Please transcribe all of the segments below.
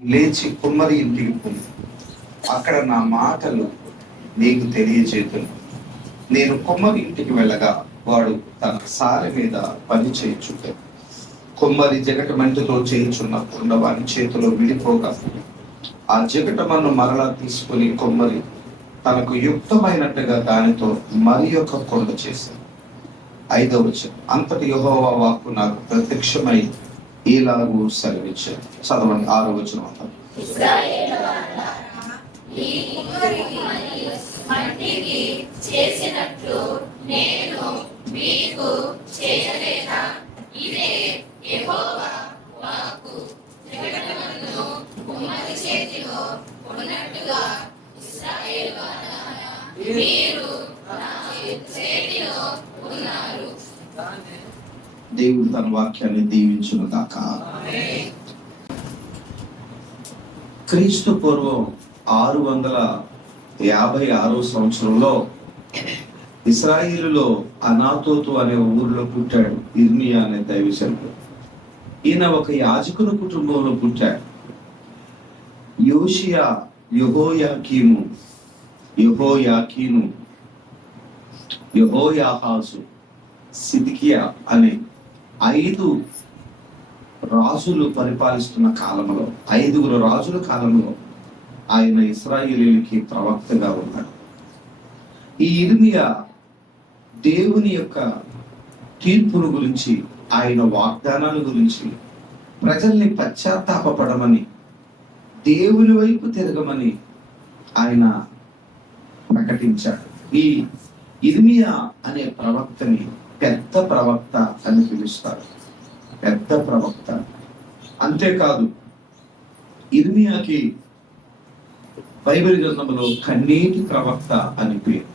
లేచి కుమ్మరి ఇంటికి పోయి అక్కడ నా మాటలు నీకు తెలియజేతును. నేను కుమ్మరి ఇంటికి వెళ్ళగా వాడు తన సారె మీద పని చేయించుట కుమ్మరి జగటమంటితో చేయించున్నప్పుడు వాని చేతిలో విడిపోగా ఆ జగటమన్ను మరలా తీసుకుని కుమ్మరి తనకు యుక్తమైనట్టుగా దానితో మరి ఒక కొండ చేశాడు. 5వ వచనం, అంతటి యెహోవా వాక్కు నాకు ప్రత్యక్షమై ఇలాగూ సెలవిచ్చాడు. చదవండి 6వ వచనం అంతా. చేసినట్లు నేను మీకు చేయలేదా? ఇదే యెహోవా వాక్కు. జగటమన్ను కుమ్మరి చేతిలో ఉన్నట్టుగా ఇశ్రాయేలులారా, మీరు నా చేతిలో ఉన్నారు. దేవుడు తన వాక్యాన్ని దీవించును గాక. క్రీస్తు పూర్వం 656 సంవత్సరంలో ఇశ్రాయేలులో అనాతోతు అనే ఊరిలో పుట్టాడు ఇర్మియా అనే దైవజనుడు. ఈయన ఒక యాజకుని కుటుంబంలో పుట్టాడు. యోషియా, యెహోయాకీము, యెహోయాకీను, యెహోయాహాజు, సిద్కియా అనే 5 రాజులు పరిపాలిస్తున్న కాలంలో, 5గురు రాజుల కాలంలో ఆయన ఇశ్రాయేలీయులకి ప్రవక్తగా ఉన్నాడు. ఈ ఇర్మియా దేవుని యొక్క తీర్పును గురించి, ఆయన వాగ్దానాల గురించి, ప్రజల్ని పశ్చాత్తాపపడమని, దేవుని వైపు తిరగమని ఆయన ప్రకటించాడు. ఈ ఇర్మియా అనే ప్రవక్తని పెద్ద ప్రవక్త అని పిలుస్తారు. పెద్ద ప్రవక్త. అంతేకాదు, ఇర్మియాకి బైబిల్ గ్రంథంలో కన్నీటి ప్రవక్త అని పేరు.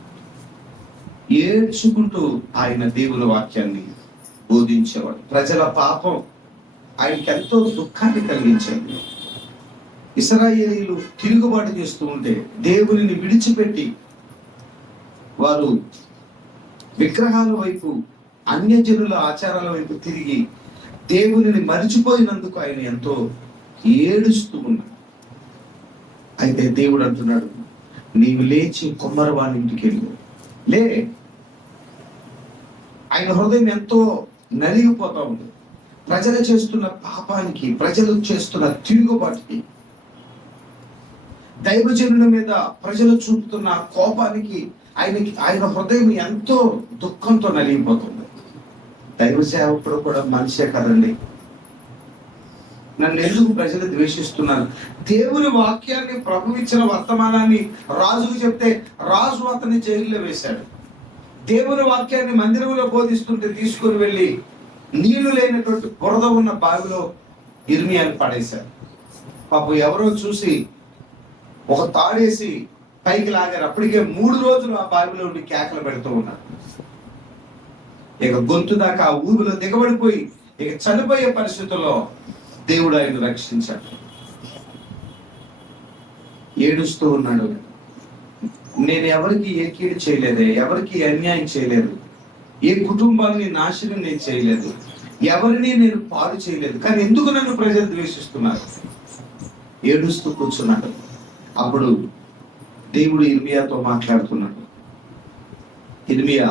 ఏడ్చుకుంటూ ఆయన దేవుని వాక్యాన్ని బోధించేవాడు. ప్రజల పాపం ఆయనకి ఎంతో దుఃఖాన్ని కలిగించేది. ఇశ్రాయేలీయులు తిరుగుబాటు చేస్తూ ఉంటే దేవునిని విడిచిపెట్టి వారు విగ్రహాల వైపు, అన్యజనుల ఆచారాల వైపు తిరిగి దేవునిని మరిచిపోయినందుకు ఆయన ఎంతో ఏడుస్తూ ఉన్నాడు. అయితే దేవుడు అంటున్నాడు, నీవు లేచి కుమ్మరవాని ఇంటికి వెళ్ళు. లే. ఆయన హృదయం ఎంతో నలిగిపోతా ఉంది. ప్రజలు చేస్తున్న పాపానికి, ప్రజలు చేస్తున్న తిరుగుబాటుకి, దైవజనుల మీద ప్రజలు చూపుతున్న కోపానికి ఆయన హృదయం ఎంతో దుఃఖంతో నలిగిపోతుంది. దైవ సేవకుడు కూడా మనిషే కదండి. నన్ను ఎందుకు ప్రజలు ద్వేషిస్తున్నారు? దేవుని వాక్యాన్ని, ప్రభు ఇచ్చిన వర్తమానాన్ని రాజుకు చెప్తే రాజు అతన్ని జైల్లో వేశాడు. దేవుని వాక్యాన్ని మందిరంలో బోధిస్తుంటే తీసుకుని వెళ్ళి నీళ్లు లేనటువంటి బురద ఉన్న బావిలో ఇర్మియాని పడేశారు. పాపం ఎవరో చూసి ఒక తాడేసి పైకి లాగారు. అప్పటికే 3 రోజులు ఆ బావిలో ఉండి కేకలు పెడుతూ ఉన్నారు. ఇక గొంతు దాకా ఆ ఊరిలో దిగబడిపోయి ఇక చనిపోయే పరిస్థితుల్లో దేవుడు ఆయన రక్షించాడు. ఏడుస్తూ ఉన్నాడు. నేను ఎవరికి ఏ కీడు చేయలేదే, ఎవరికి అన్యాయం చేయలేదు, ఏ కుటుంబాన్ని నాశనం నేను చేయలేదు, ఎవరిని నేను పాడు చేయలేదు, కానీ ఎందుకు నన్ను ప్రజలు ద్వేషిస్తున్నారు? ఏడుస్తూ కూర్చున్నాడు. అప్పుడు దేవుడు ఇర్మియాతో మాట్లాడుతున్నాడు. ఇర్మియా,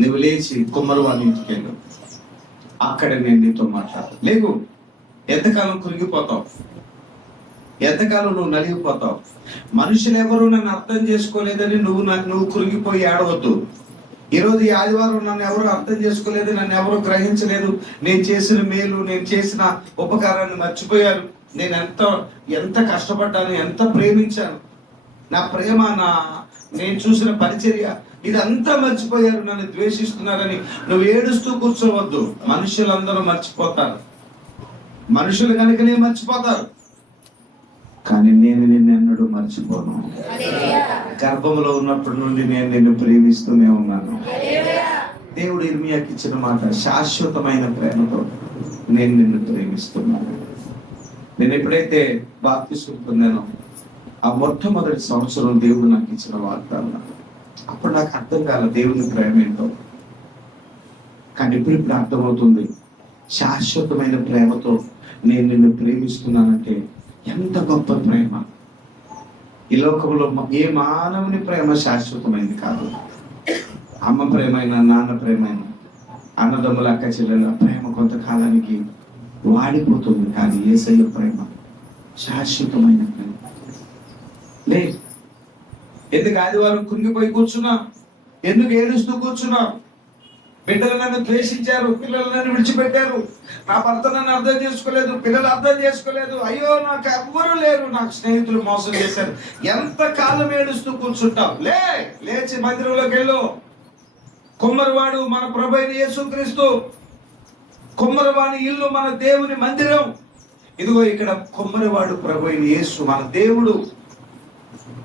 నువ్వు లేచి కుమ్మరివాని ఇంటికి వెళ్ళు. అక్కడ నేను నీతో మాట్లాడు. లేవు. ఎంతకాలం కృంగిపోతావు? ఎంతకాలం నువ్వు నలిగిపోతావు? మనుషులు ఎవరు నన్ను అర్థం చేసుకోలేదని నువ్వు కృంగిపోయి ఏడవద్దు. ఈరోజు ఈ ఆదివారం నన్ను ఎవరు అర్థం చేసుకోలేదు, నన్ను ఎవరు గ్రహించలేదు, నేను చేసిన మేలు, నేను చేసిన ఉపకారాన్ని మర్చిపోయారు, నేను ఎంత కష్టపడ్డాను, ఎంత ప్రేమించాను, నా ప్రేమ, నేను చూసిన పరిచర్య, ఇదంతా మర్చిపోయారు, నన్ను ద్వేషిస్తున్నారని నువ్వు ఏడుస్తూ కూర్చోవద్దు. మనుషులందరూ మర్చిపోతారు. మనుషులు కనుకనే మర్చిపోతారు, కానీ నేను నిన్నెన్నడూ మర్చిపోను. గర్భంలో ఉన్నప్పటి నుండి నేను నిన్ను ప్రేమిస్తూనే ఉన్నాను. దేవుడు ఇర్మియాకి ఇచ్చిన మాట, శాశ్వతమైన ప్రేమతో నేను నిన్ను ప్రేమిస్తున్నాను. నేను ఎప్పుడైతే బాప్తిస్మం పొందానో ఆ మొట్టమొదటి సంవత్సరం దేవుడు నాకు ఇచ్చిన వాగ్దానం. అప్పుడు నాకు అర్థం కాల దేవుని ప్రేమ ఏంటో, కానీ ఇప్పుడు అర్థమవుతుంది. శాశ్వతమైన ప్రేమతో నేను నిన్ను ప్రేమిస్తున్నానంటే ఎంత గొప్ప ప్రేమ. ఈ లోకంలో ఏ మానవుని ప్రేమ శాశ్వతమైంది కాదు. అమ్మ ప్రేమైనా, నాన్న ప్రేమైనా, అన్నదమ్ముల అక్క చెల్లెల ప్రేమ కొంతకాలానికి వాడిపోతుంది. కానీ యేసయ్య ప్రేమ శాశ్వతమైన ప్రేమ. లే, ఎందుకు ఆదివారం కుంగిపోయి కూర్చున్నా? ఎందుకు ఏడుస్తూ కూర్చున్నా? బిడ్డలు నన్ను ద్వేషించారు, పిల్లలు నన్ను విడిచిపెట్టారు, నా భర్త నన్ను అర్థం చేసుకోలేదు, పిల్లలు అర్థం చేసుకోలేదు, అయ్యో నాకు ఎవ్వరూ లేరు, నాకు స్నేహితులు మోసం చేశారు. ఎంత కాలం ఏడుస్తూ కూర్చుంటాం? లేచి మందిరంలోకి వెళ్ళు. కుమ్మరివాడు మన ప్రభువైన యేసుక్రీస్తు, కుమ్మరివాడి ఇల్లు మన దేవుని మందిరం. ఇదిగో ఇక్కడ కుమ్మరివాడు ప్రభువైన యేసు మన దేవుడు.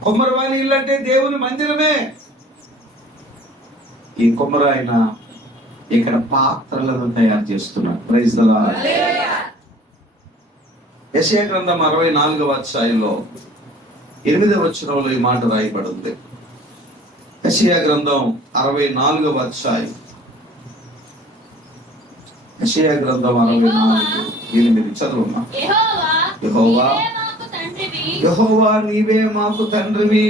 కుమ్మరివాడి ఇల్లు అంటే దేవుని మందిరమే. ఈ కుమ్మరాయన ఇక్కడ పాత్రలను తయారు చేస్తున్నారు. Praise the lord. యెషయా గ్రంథం 64వ అధ్యాయంలో 8వ వచనంలో ఈ మాట రాయబడింది. యెషయా గ్రంథం 64వ అధ్యాయం, యెషయా గ్రంథం 64:8 చదువుమా. యెహోవా యెహోవా నీవే మాకు తండ్రివి,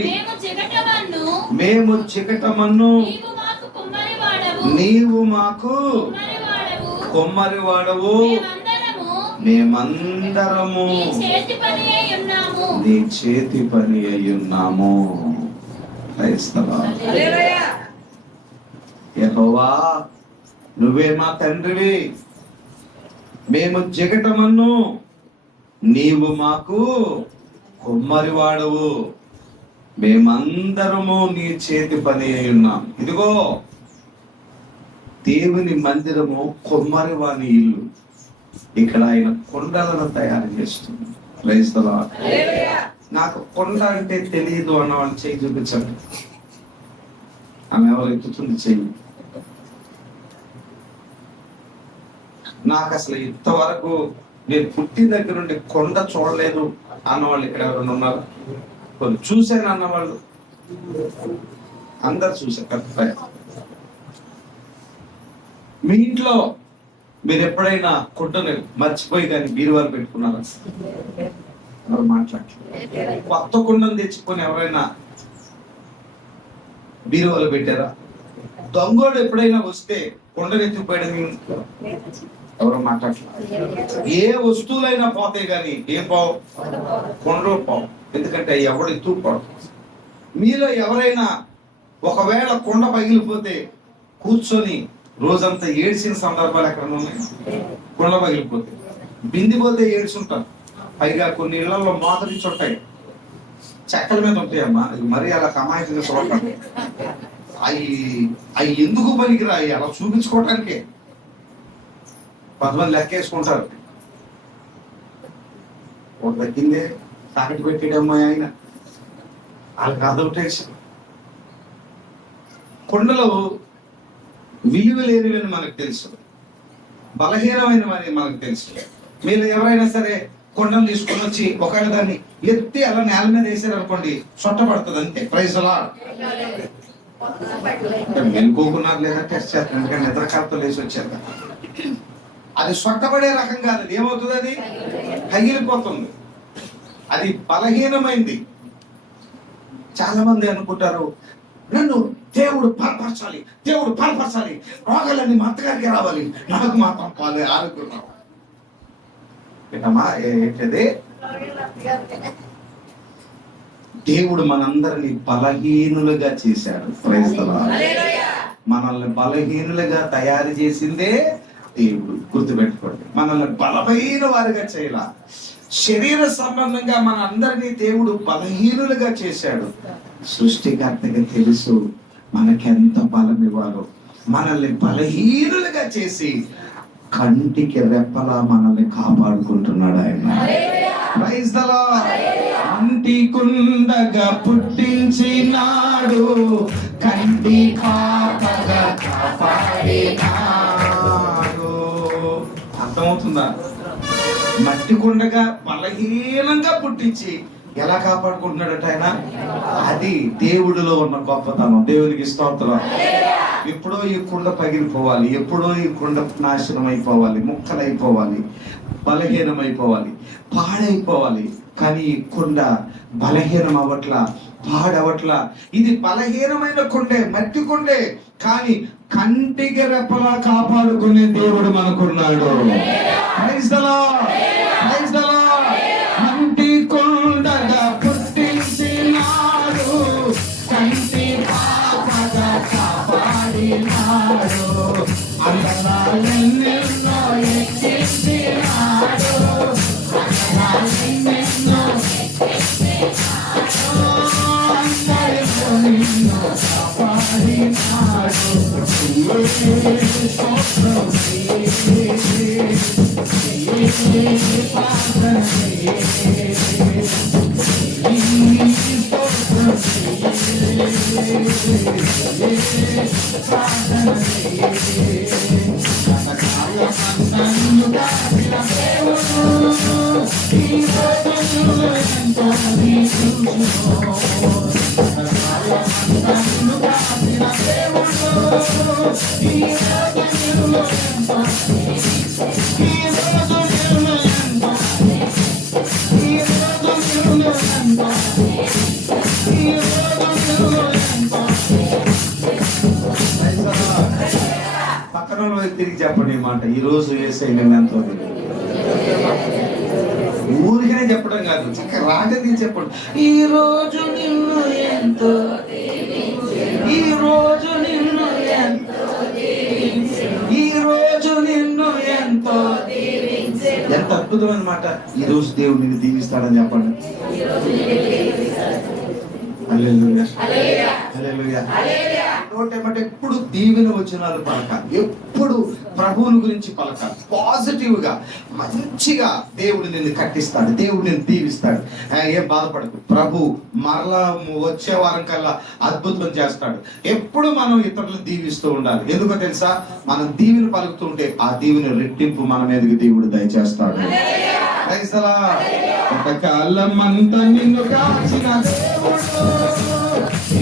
మేము చికటమన్ను, నీవు మాకు కొమ్మరివాడవు, మేమందరము నీ చేతి పని అయ్యున్నాము. యెహోవా నువ్వే మా తండ్రివి, మేము జిగటమన్ను, నీవు మాకు కొమ్మరివాడవు, మేమందరము నీ చేతి పని అయి ఉన్నాం. ఇదిగో దేవుని మందిరము కొమ్మరివాని ఇల్లు. ఇక్కడ ఆయన కొండలను తయారు చేస్తుంది. Praise the lord. నాకు కొండ అంటే తెలియదు అన్న వాళ్ళు చెయ్యి చూపించండి. ఆమె ఎవరు ఎత్తుతుంది చెయ్యి. నాకు అసలు ఇంతవరకు నేను పుట్టిన దగ్గర నుండి కొండ చూడలేదు అన్నవాళ్ళు ఇక్కడ ఎవరైనా ఉన్నారు? కొన్ని చూశాను అన్నవాళ్ళు అందరు చూశారు. కరెక్ట్. మీ ఇంట్లో మీరు ఎప్పుడైనా కొండను మర్చిపోయి కానీ బీరువాలు పెట్టుకున్నారా? ఎవరు మాట్లాడలేదు. కొత్త కొండను తెచ్చుకొని ఎవరైనా బీరువాలు పెట్టారా? దొంగోడు ఎప్పుడైనా వస్తే కొండను ఎత్తిపోయడం ఎవరు మాట్లాడలేదు. ఏ వస్తువులైనా పోతాయి కానీ ఏం పోవు? కొండలు పోవు. ఎందుకంటే ఎవడు ఎత్తుకుపోవడం. మీలో ఎవరైనా ఒకవేళ కొండ పగిలిపోతే కూర్చొని రోజంతా ఏడ్చిన సందర్భాలు ఎక్కడ ఉన్నాయి? కొండ పగిలిపోతే బిందిపోతే ఏడ్చుంటారు. పైగా కొన్ని ఇళ్లలో మోతరించి ఉంటాయి, చెక్కల మీద ఉంటాయమ్మా. మరి అలా కమాయిగా చూడండి. అవి ఎందుకు పనికిరాయి? అలా చూపించుకోవటానికే. కొంతమంది లెక్కేసుకుంటారు. ఒక దక్కిందే తాకట్టు పెట్టేయడమ్మా ఆయన, వాళ్ళకి అదొకటేషన్. కొండలు విలువ లేనివని మనకు తెలుసు, బలహీనమైనవని మనకు తెలుసు. మీరు ఎవరైనా సరే కొండను తీసుకొని వచ్చి ఒకవేళ దాన్ని ఎత్తి అలా నేల మీద వేసారు అనుకోండి, సొట్ట పడుతుంది అంతే. Praise the lord. మెలుకోకున్నారు లేదా టెస్ట్ చేస్తాను, ఎందుకంటే నిద్రకాలతో లేచి వచ్చారు. అది సొట్టపడే రకం కాదు. అది ఏమవుతుంది? అది పగిలిపోతుంది. అది బలహీనమైంది. చాలా మంది అనుకుంటారు నన్ను దేవుడు బలపరచాలి, దేవుడు బలపరచాలి, రోగాలన్నీ మా అత్తగారికి రావాలి, నాకు మాత్రం పాలు ఆడుకున్నావు. ఏంటది? దేవుడు మనందరినీ బలహీనులుగా చేశాడు. Praise the lord. మనల్ని బలహీనులుగా తయారు చేసిందే దేవుడు. గుర్తుపెట్టుకోండి, మనల్ని బలమైన వారిగా చేయాల. శరీర సంబంధంగా మన అందరినీ దేవుడు బలహీనులుగా చేశాడు. సృష్టికర్తగా తెలుసు మనకెంత బలం ఇవ్వాలో. మనల్ని బలహీనులుగా చేసి కంటికి రెప్పలా మనల్ని కాపాడుకుంటున్నాడు ఆయన. Praise the lord. కంటి కుండగా పుట్టించినాడు, కంటి కాపగా కాపాడినాడు. అర్థమవుతుందా? మట్టి కుండగా బలహీనంగా పుట్టించి ఎలా కాపాడుకుంటున్నాడట ఆయన. అది దేవుడిలో ఉన్న గొప్పతనం. దేవునికి స్తోత్రం. ఎప్పుడో ఈ కుండ పగిలిపోవాలి, ఎప్పుడో ఈ కుండ నాశనం అయిపోవాలి, ముక్కలైపోవాలి, బలహీనమైపోవాలి, పాడైపోవాలి. కానీ ఈ కొండ బలహీనం అవట్లా, పాడవట్లా. ఇది బలహీనమైన కొండే, మట్టి కొండే, కానీ కంటికి రెప్పలా కాపాడుకునే దేవుడు మనకున్నాడు. Praise the lord, praise the lord. కంటి కొండగా పుట్టించినాడు, కంటి పాపగా కాపాడినాడు, అందరాలెన్నెన్నో ఎక్కించినాడు, అందరాలెన్నెన్నో అందరిలో నిన్ను కాపాడినాడు. స్తోత్రం పక్కన వాళ్ళకి తిరిగి చెప్పండి ఈ మాట. ఈ రోజు యేసయ్య నిన్ను ఎంతో ఊరికనే చెప్పడం కాదు, చక్కగా రాగది చెప్పండి. ఈ రోజు నిన్ను ఎంతో, ఈ రోజు నిన్ను ఎంతో, ఈ రోజు నిన్ను ఎంతో. ఎంత అద్భుతమైన మాట. ఈ రోజు దేవుడు నిన్ను దీవిస్తాడని చెప్పండి. హల్లెలూయా, హల్లెలూయా, హల్లెలూయా. నోటేమంటే ఎప్పుడు దీవెన వచనాలు పలకాలి, ఎప్పుడు ప్రభువుని గురించి పలకాలి. పాజిటివ్ గా, మంచిగా దేవుడు నిన్ను కట్టిస్తాడు, దేవుడు నిన్ను దీవిస్తాడు. ఏం బాధపడకు, ప్రభు మరలా వచ్చే వారం కల్లా అద్భుతం చేస్తాడు. ఎప్పుడు మనం ఇతరులను దీవిస్తూ ఉండాలి. ఎందుకో తెలుసా, మనం దీవెన పలుకుతుంటే ఆ దీవెన రెట్టింపు మన మీదకి దేవుడు దయచేస్తాడు. కాలమంతా నిన్ను కాచిన దేవుడు,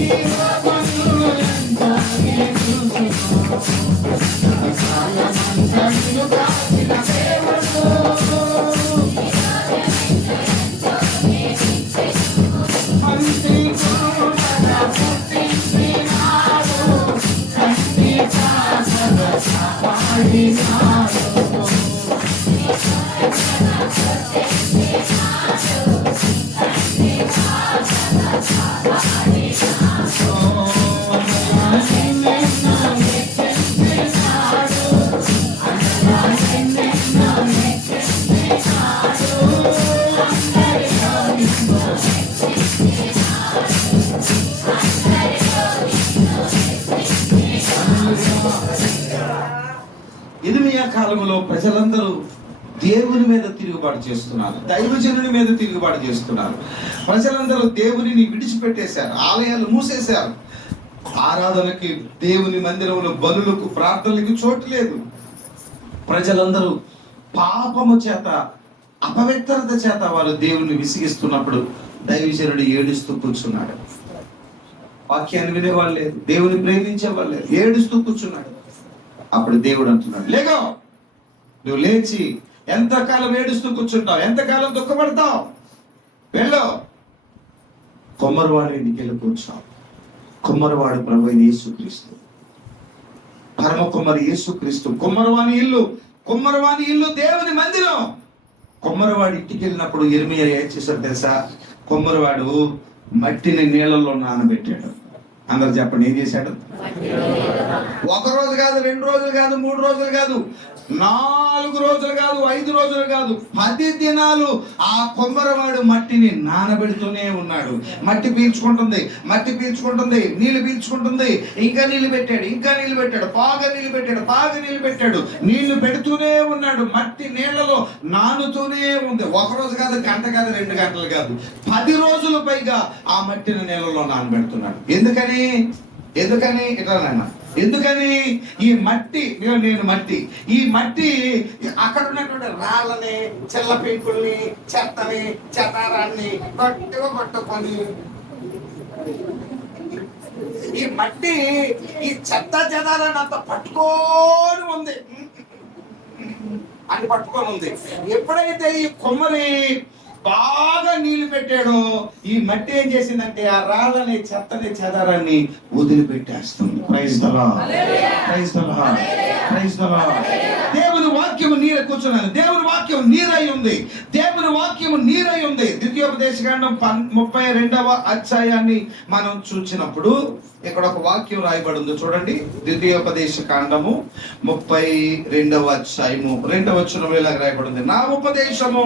ఈ లోకములో ఎంతో కాలమంతా నిన్ను కాచిన దేవుడు, మంచి కొండగా పుట్టించినాడు, కంటి పాపగా కాపాడినాడు. ఇర్మియా కాలంలో ప్రజలందరూ దేవుని మీద తిరుగుబాటు చేస్తున్నారు, దైవజనుని మీద తిరుగుబాటు చేస్తున్నారు. ప్రజలందరూ దేవునిని విడిచిపెట్టేశారు, ఆలయాలు మూసేశారు, ఆరాధనకి, దేవుని మందిరంలో బలులకు, ప్రార్థనలకు చోటు లేదు. ప్రజలందరూ పాపము చేత, అపవిత్రత చేత వారు దేవుని విసిగిస్తున్నప్పుడు దైవజనుడు ఏడుస్తూ కూర్చున్నాడు. వాక్యాన్ని వినేవాళ్ళు లేదు, దేవుని ప్రేమించేవాళ్ళు లేదు, ఏడుస్తూ కూర్చున్నాడు. అప్పుడు దేవుడు అంటున్నాడు, లేగో, నువ్వు లేచి ఎంతకాలం ఏడుస్తూ కూర్చుంటావు, ఎంతకాలం దుఃఖపడతావు, వెళ్ళు, కొమ్మరివాడి ఇంటికి వెళ్ళి కూర్చోవు. కుమ్మరివాడు ప్రభు యేసుక్రీస్తు, పరమ కుమ్మరి యేసుక్రీస్తు. కుమ్మరివాని ఇల్లు దేవుని మందిరం. కుమ్మరివాడి ఇంటికి వెళ్ళినప్పుడు ఇర్మియా ఏం చేశాడు తెలుసా? కుమ్మరివాడు మట్టిని నీళ్ళల్లో నానబెట్టాడు. అందరు చెప్పండి, ఏం చేశాడు? ఒక రోజు కాదు, 2 రోజులు కాదు, 3 రోజులు కాదు, 4 రోజులు కాదు, 5 రోజులు కాదు, 10 దినాలు ఆ కొమ్మరవాడు మట్టిని నానబెడుతూనే ఉన్నాడు. మట్టి పీల్చుకుంటుంది, నీళ్లు పీల్చుకుంటుంది, ఇంకా నీళ్లు పెట్టాడు, బాగా నీళ్లు పెట్టాడు, నీళ్లు పెడుతూనే ఉన్నాడు. మట్టి నీళ్లలో నానుతూనే ఉంది. ఒక రోజు కాదు, గంట కాదు, 2 గంటలు కాదు, 10 రోజులు పైగా ఆ మట్టిని నీళ్ళలో నానబెడుతున్నాడు. ఎందుకని ఇట్లా నాన్న, ఎందుకని? ఈ మట్టి, నేను మట్టి, ఈ మట్టి అక్కడ ఉన్నటువంటి రాళ్ళని, చెల్ల పెంకుల్ని, చెత్తని, చెతారాన్ని పట్టుకొని, ఈ మట్టి ఈ చెత్త చెదారాన్ని అంత పట్టుకొని ఉంది. అని పట్టుకొని ఉంది. ఎప్పుడైతే ఈ కొమ్మరి బాగా నీళ్లు పెట్టాడో ఈ మట్టి ఏం చేసిందంటే ఆ రాళ్ళని చెత్తని చెదారాన్ని వదిలిపెట్టేస్తుంది. Praise the lord, praise the lord, praise the lord. దేవుని వాక్యము నీరు కూర్చున్నాను. దేవుని వాక్యం నీరై ఉంది. దేవుని వాక్యము నీరై ఉంది. ద్వితీయోపదేశకాండం 32వ అధ్యాయాన్ని మనం చూసినప్పుడు ఇక్కడ ఒక వాక్యం రాయబడి ఉంది చూడండి. ద్వితీయోపదేశకాండము 32వ అధ్యాయము 2వ వచనంలో ఇలా రాయబడి ఉంది. నా ఉపదేశము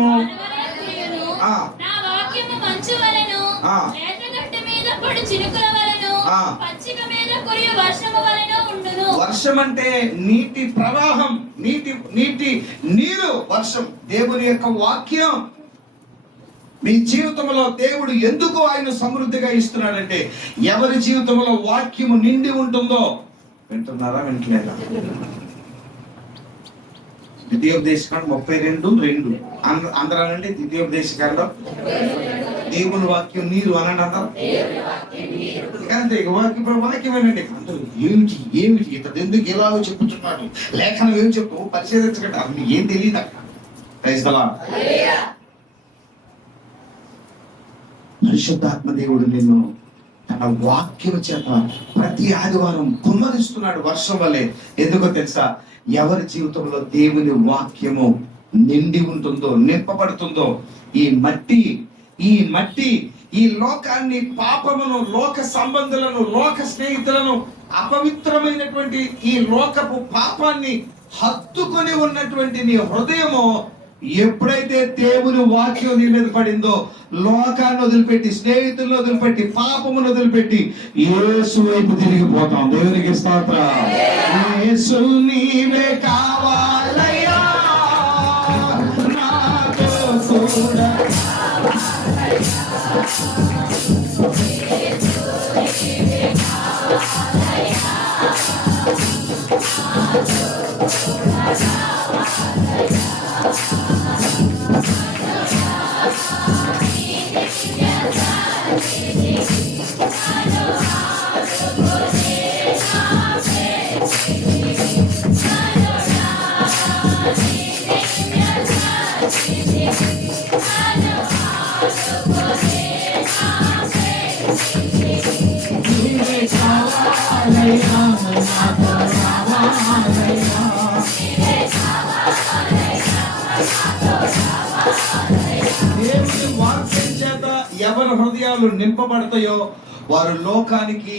నా వాక్యము మంచు వలెను లేతగడ్డ మీద పడు చినుకుల వలెను పచ్చిక మీద కురియు వర్షము వలెను ఉండును. వర్షం అంటే నీటి ప్రవాహం, నీరు. వర్షం దేవుని యొక్క వాక్యం. మీ జీవితంలో దేవుడు ఎందుకు ఆయన సమృద్ధిగా ఇస్తున్నాడంటే ఎవరి జీవితంలో వాక్యము నిండి ఉంటుందో. వింటున్నారా, వింటలేదా? ద్వితీయోపదేశకాండం 32:2 అందరానండి. ద్వితీయోపదేశకాండం దేవుని వాక్యం నీరు అనండి అందరం. అంతే వాక్యమేనండి. అందరూ ఏమిటి ఏమిటి ఇతడు ఎందుకు ఎలాగో చెప్పుతున్నాడు, లేఖనం ఏం చెప్పు పరిశీలించకండి, అవి ఏం తెలియదు అక్కడ. Praise the lord. పరిశుద్ధాత్మ దేవుడు నిన్ను తన వాక్యం చేత ప్రతి ఆదివారం కుమ్మరిస్తున్నాడు వర్షం వల్లే. ఎందుకో తెలుసా? ఎవరి జీవితంలో దేవుని వాక్యము నిండి ఉంటుందో, నింపబడుతుందో, ఈ మట్టి ఈ లోకాన్ని, పాపమును, లోక సంబంధులను, లోక స్నేహితులను, అపవిత్రమైనటువంటి ఈ లోకపు పాపాన్ని హత్తుకొని ఉన్నటువంటి నీ హృదయము ఎప్పుడైతే దేవుని వాక్యం నీ మీద పడిందో, లోకాన్ని వదిలిపెట్టి, స్నేహితులను వదిలిపెట్టి, పాపమును వదిలిపెట్టి యేసు వైపు తిరిగిపోతాం. దేవునికి స్తోత్రం. యేసు నీవే కావాలయ్యా నాతో కూడా. దేవుని వాక్యం చేత ఎవరి హృదయాలు నింపబడతాయో వారు లోకానికి,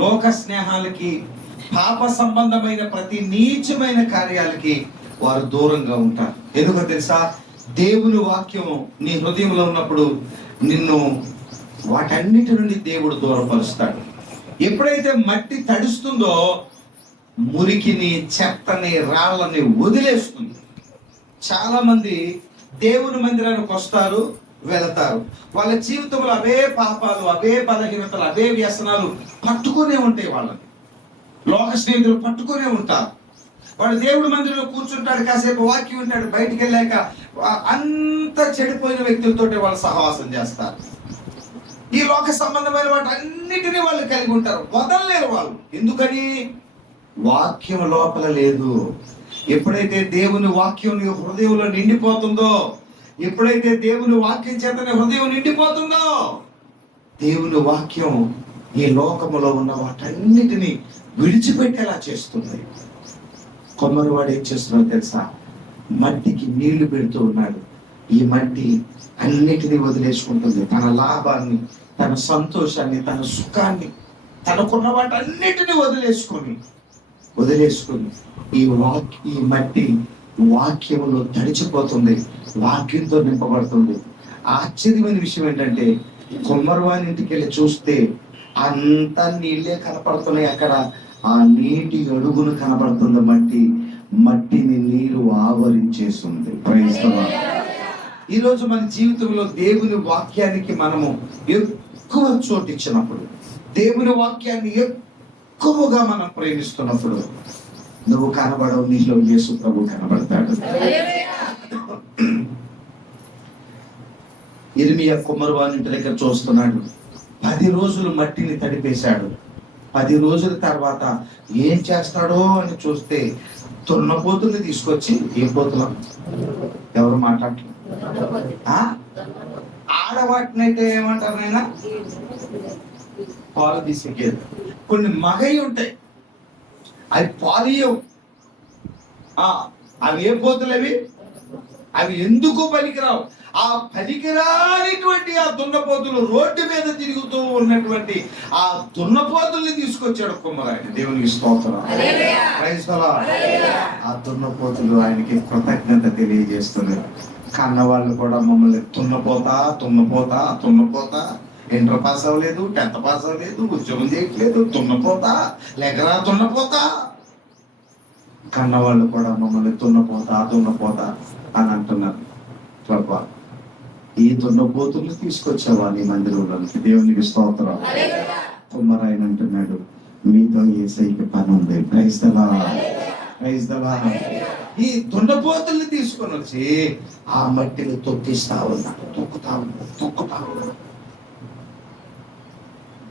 లోక స్నేహాలకి, పాప సంబంధమైన ప్రతి నీచమైన కార్యాలకి వారు దూరంగా ఉంటారు. ఎందుకో తెలుసా? దేవుని వాక్యము నీ హృదయంలో ఉన్నప్పుడు నిన్ను వాటన్నిటి నుండి దేవుడు దూరపరుస్తాడు. ఎప్పుడైతే మట్టి తడుస్తుందో మురికిని, చెత్తని, రాళ్ళని వదిలేస్తుంది. చాలా మంది దేవుని మందిరానికి వస్తారు, వెళతారు. వాళ్ళ జీవితంలో అవే పాపాలు, అవే బలహీనతలు, అవే వ్యసనాలు పట్టుకునే ఉంటాయి. వాళ్ళని లోక స్నేహితులు పట్టుకునే ఉంటారు. వాడు దేవుడి మందిరంలో కూర్చుంటాడు, కాసేపు వాక్యం ఉంటాడు, బయటికి వెళ్ళాక అంత చెడిపోయిన వ్యక్తులతోటి వాళ్ళు సహవాసం చేస్తారు. ఈ లోక సంబంధమైన వాటి అన్నిటినీ వాళ్ళు కలిగి ఉంటారు, వదలలేరు వాళ్ళు. ఎందుకని? వాక్యం లోపల లేదు. ఎప్పుడైతే దేవుని వాక్యం నీ హృదయంలో నిండిపోతుందో, ఎప్పుడైతే దేవుని వాక్యం చేత నీ హృదయం నిండిపోతుందో, దేవుని వాక్యం ఈ లోకములో ఉన్న వాటన్నిటినీ విడిచిపెట్టేలా చేస్తుంది. కొమ్మరివాడు ఏం చేస్తున్నాడో తెలుసా? మట్టికి నీళ్లు పెడుతూ ఉన్నాడు. ఈ మట్టి అన్నిటినీ వదిలేసుకుంటుంది. తన లాభాన్ని, తన సంతోషాన్ని, తన సుఖాన్ని, తనకున్న వాటన్నిటినీ వదిలేసుకొని ఈ మట్టి వాక్యములో తడిచిపోతుంది, వాక్యంతో నింపబడుతుంది. ఆశ్చర్యమైన విషయం ఏంటంటే కొమ్మరివాని ఇంటికి వెళ్ళి చూస్తే అంతా నీళ్ళే కనపడుతున్నాయి. అక్కడ ఆ నీటి అడుగును కనబడుతుంది. మట్టిని నీరు ఆవరించేస్తుంది. Praise the lord. ఈరోజు మన జీవితంలో దేవుని వాక్యానికి మనము ఎక్కువ చోటు ఇచ్చినప్పుడు, దేవుని వాక్యాన్ని ఎక్కువగా మనం ప్రేమిస్తున్నప్పుడు నువ్వు కనబడవు, నీలో యేసు ప్రభు కనబడతాడు. ఇర్మియా కొమ్మరివాని ఇంటి దగ్గర చూస్తున్నాడు. 10 రోజులు మట్టిని తడిపేశాడు. 10 రోజుల తర్వాత ఏం చేస్తాడో అని చూస్తే దున్నపోతుల్ని తీసుకొచ్చి ఏం పోతున్నా ఎవరు మాట్లాడలేదు. ఆడవాటినైతే ఏమంటారు నాయన? పాలు తీసేకేది. కొన్ని మగయి ఉంటాయి, అవి పాలియవు. అవి ఏ పోతులు అవి? అవి ఎందుకు పనికిరావు? ఆ పనికిరానిటువంటి ఆ దున్నపోతులు రోడ్డు మీద తిరుగుతూ ఉన్నటువంటి ఆ దున్నపోతుల్ని తీసుకొచ్చాడు కుమ్మరాయన. దేవునికి స్తోత్రం. Praise the lord. ఆ దున్నపోతులు ఆయనకి కృతజ్ఞత తెలియజేస్తున్నారు. కన్నవాళ్ళు కూడా మమ్మల్ని తున్నపోతా ఇంటర్ పాస్ అవ్వలేదు, 10th పాస్ అవ్వలేదు, ఉద్యోగం చేయట్లేదు, తున్నపోతా కన్నవాళ్ళు కూడా మమ్మల్ని తున్నపోతా అని అంటున్నారు. ప్రభా, ఈ దున్నపోతుల్ని తీసుకొచ్చావా నీ మందిరంలోనికి? దేవునికి స్తోత్రం. కుమ్మరాయన అంటున్నాడు, మీతో యేసయ్యకి పని ఉంది. Praise the lord. ఈ దున్నపోతుల్ని తీసుకొని వచ్చి ఆ మట్టిని తొక్కుతా ఉన్నాడు.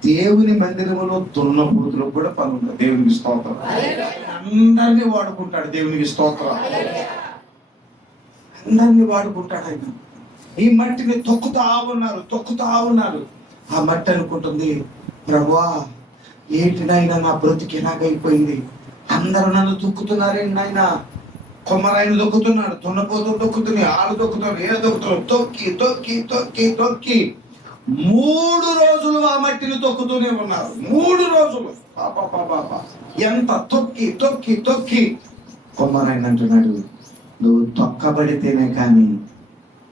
దేవుని మందిరంలో దున్నపోతులకు కూడా పని ఉంది. దేవునికి స్తోత్రం. అందరినీ వాడుకుంటాడు. దేవునికి స్తోత్రం. అందరినీ వాడుకుంటాడు ఆయన. ఈ మట్టిని తొక్కుతా ఉన్నారు. ఆ మట్టి అనుకుంటుంది, ప్రభువా ఏంటినైనా నా బ్రతికి ఎలాగైపోయింది, అందరూ నన్ను తొక్కుతున్నారేంటి నాయన? కొమ్మరాయన దొక్కుతున్నాడు, దున్నపోతులు దొక్కుతున్నాయి, ఆళ్ళు దొక్కుతున్నారు, ఏ దొక్కుతున్నారు, తొక్కి 3 రోజులు ఆ మట్టిని తొక్కుతూనే ఉన్నారు. 3 రోజులు. పాప ఎంత తొక్కి కొమ్మరాయన అంటున్నాడు, నువ్వు తొక్కబడితేనే కానీ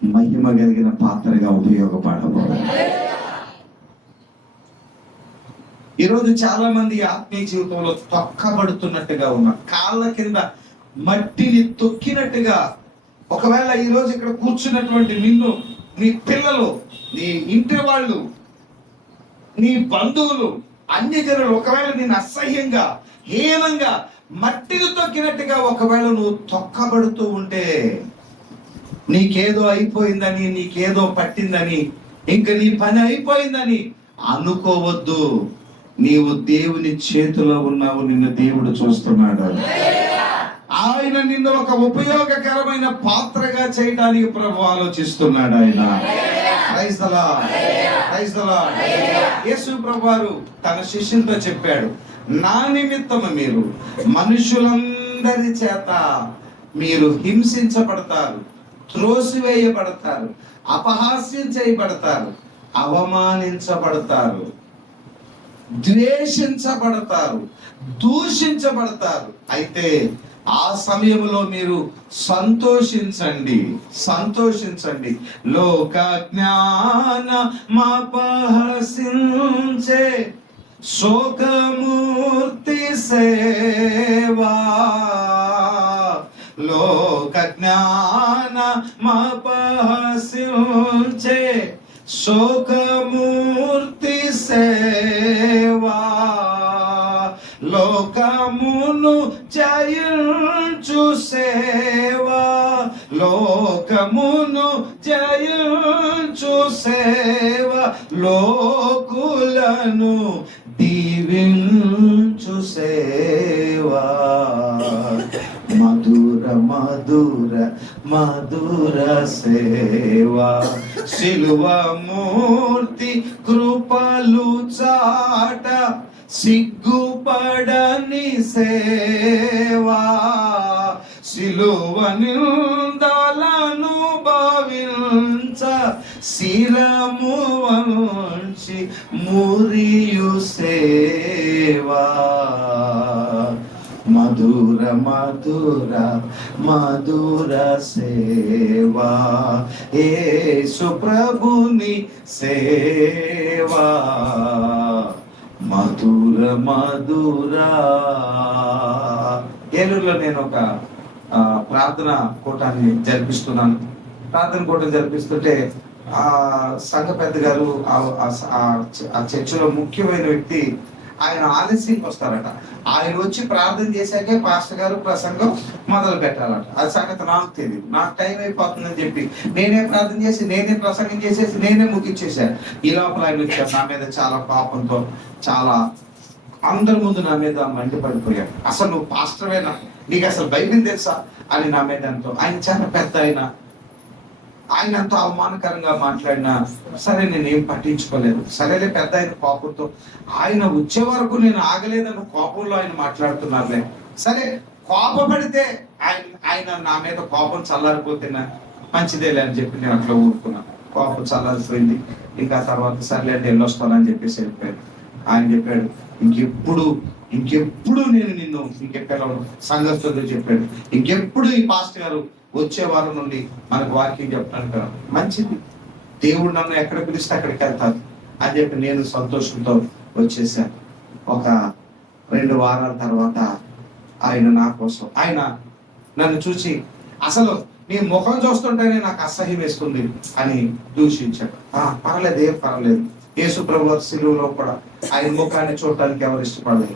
మహిమ కలిగిన పాత్రగా ఉపయోగపడవు. ఈరోజు చాలా మంది ఆత్మీయ జీవితంలో తొక్కబడుతున్నట్టుగా ఉన్నారు. కాళ్ళ కింద మట్టిని తొక్కినట్టుగా. ఒకవేళ ఈరోజు ఇక్కడ కూర్చున్నటువంటి నిన్ను, నీ పిల్లలు, నీ ఇంటి వాళ్ళు, నీ బంధువులు, అన్ని జనులు ఒకవేళ నేను అసహ్యంగా, హీనంగా మట్టిని తొక్కినట్టుగా ఒకవేళ నువ్వు తొక్కబడుతూ ఉంటే, నీకేదో అయిపోయిందని, నీకేదో పట్టిందని, ఇంకా నీ పని అయిపోయిందని అనుకోవద్దు. నీవు దేవుని చేతిలో ఉన్నావు. నిన్ను దేవుడు చూస్తున్నాడు. ఆయన నిన్ను ఒక ఉపయోగకరమైన పాత్రగా చేయడానికి ప్రభు ఆలోచిస్తున్నాడు. ఆయన ప్రైజ్ ది లార్డ్. యేసు ప్రభువారు తన శిష్యులతో చెప్పాడు, నా నిమిత్తము మీరు మనుషులందరి చేత మీరు హింసించబడతారు, త్రోసివేయబడతారు, అపహాస్యం చేయబడతారు, అవమానించబడతారు, ద్వేషించబడతారు, దూషించబడతారు. అయితే ఆ సమయంలో మీరు సంతోషించండి. లోక జ్ఞానమపహసించే శోకమూర్తి సేవా, లోక జ్ఞానమపహసించే శోకమూర్తి సేవా, లోకమును జయించు సేవా, లోకమును జయించు సేవా, లోకులను దీవించు సేవా. మధుర సేవా, సిలువ మూర్తి కృపలు చాట సిగ్గుపడని సేవా, సిలువ నిందలను భావించ శిరము వంచి మురియు సేవా. మధుర సేవా, యేసు ప్రభుని సేవా, మధుర. ఏలూరులో నేను ఒక ప్రార్థన కూటాన్ని జరిపిస్తున్నాను. ప్రార్థన కూటం జరిపిస్తుంటే ఆ సంఘ పెద్ద గారు, ఆ చర్చిలో ముఖ్యమైన వ్యక్తి, ఆయన ఆలస్యంకి వస్తారట. ఆయన వచ్చి ప్రార్థన చేశాకే పాస్టర్ గారు ప్రసంగం మొదలు పెట్టాలట. అది సంగతి నాకు తెలియదు. నాకు టైం అయిపోతుందని చెప్పి నేనే ప్రార్థన చేసి, నేనే ప్రసంగం చేసేసి, నేనే ముగించేశాను. ఈ లోపల ఆయన వచ్చారు. నా మీద చాలా పాపంతో, చాలా అందరి ముందు నా మీద మండిపడిపోయాడు. అసలు నువ్వు పాస్టర్వేనా, నీకు అసలు బైబిల్ తెలుసా అని నా మీద ఎంతో. ఆయన చాలా పెద్ద ఆయన ఎంతో అవమానకరంగా మాట్లాడినా సరే నేనేం పట్టించుకోలేదు. సరేలే, పెద్ద ఆయన కోపంతో ఆయన వచ్చే వరకు నేను ఆగలేదన్న కోపంలో ఆయన మాట్లాడుతున్నారులే. సరే, కోపపడితే ఆయన నా మీద కోపం చల్లారిపోతే మంచిదేలే అని చెప్పి నేను అట్లా ఊరుకున్నాను. కోపం చల్లారిపోయింది. ఇంకా తర్వాత సర్లే అంటే వెళ్ళొస్తానని చెప్పేసి వెళ్ళిపోయాడు. ఆయన చెప్పాడు, ఇంకెప్పుడు నేను నిన్ను ఇంకెక్కడ సంఘస్థుడు చెప్పాడు, ఇంకెప్పుడు ఈ పాస్టర్ గారు వచ్చే వారం నుండి మనకు వాక్యం చెప్తాను కదా, మంచిది, దేవుడు నన్ను ఎక్కడ పిలిస్తే అక్కడికి వెళ్తాను అని చెప్పి నేను సంతోషంతో వచ్చేసాను. ఒక 2 వారాల తర్వాత ఆయన నా కోసం, ఆయన నన్ను చూసి అసలు నీ ముఖం చూస్తుంటేనే నాకు అసహ్యం వేస్తుంది అని దూషించాడు. పర్లేదు, ఏం పర్లేదు. యేసు ప్రభు శిలువలో కూడా ఆయన ముఖాన్ని చూడటానికి ఎవరు ఇష్టపడలేదు.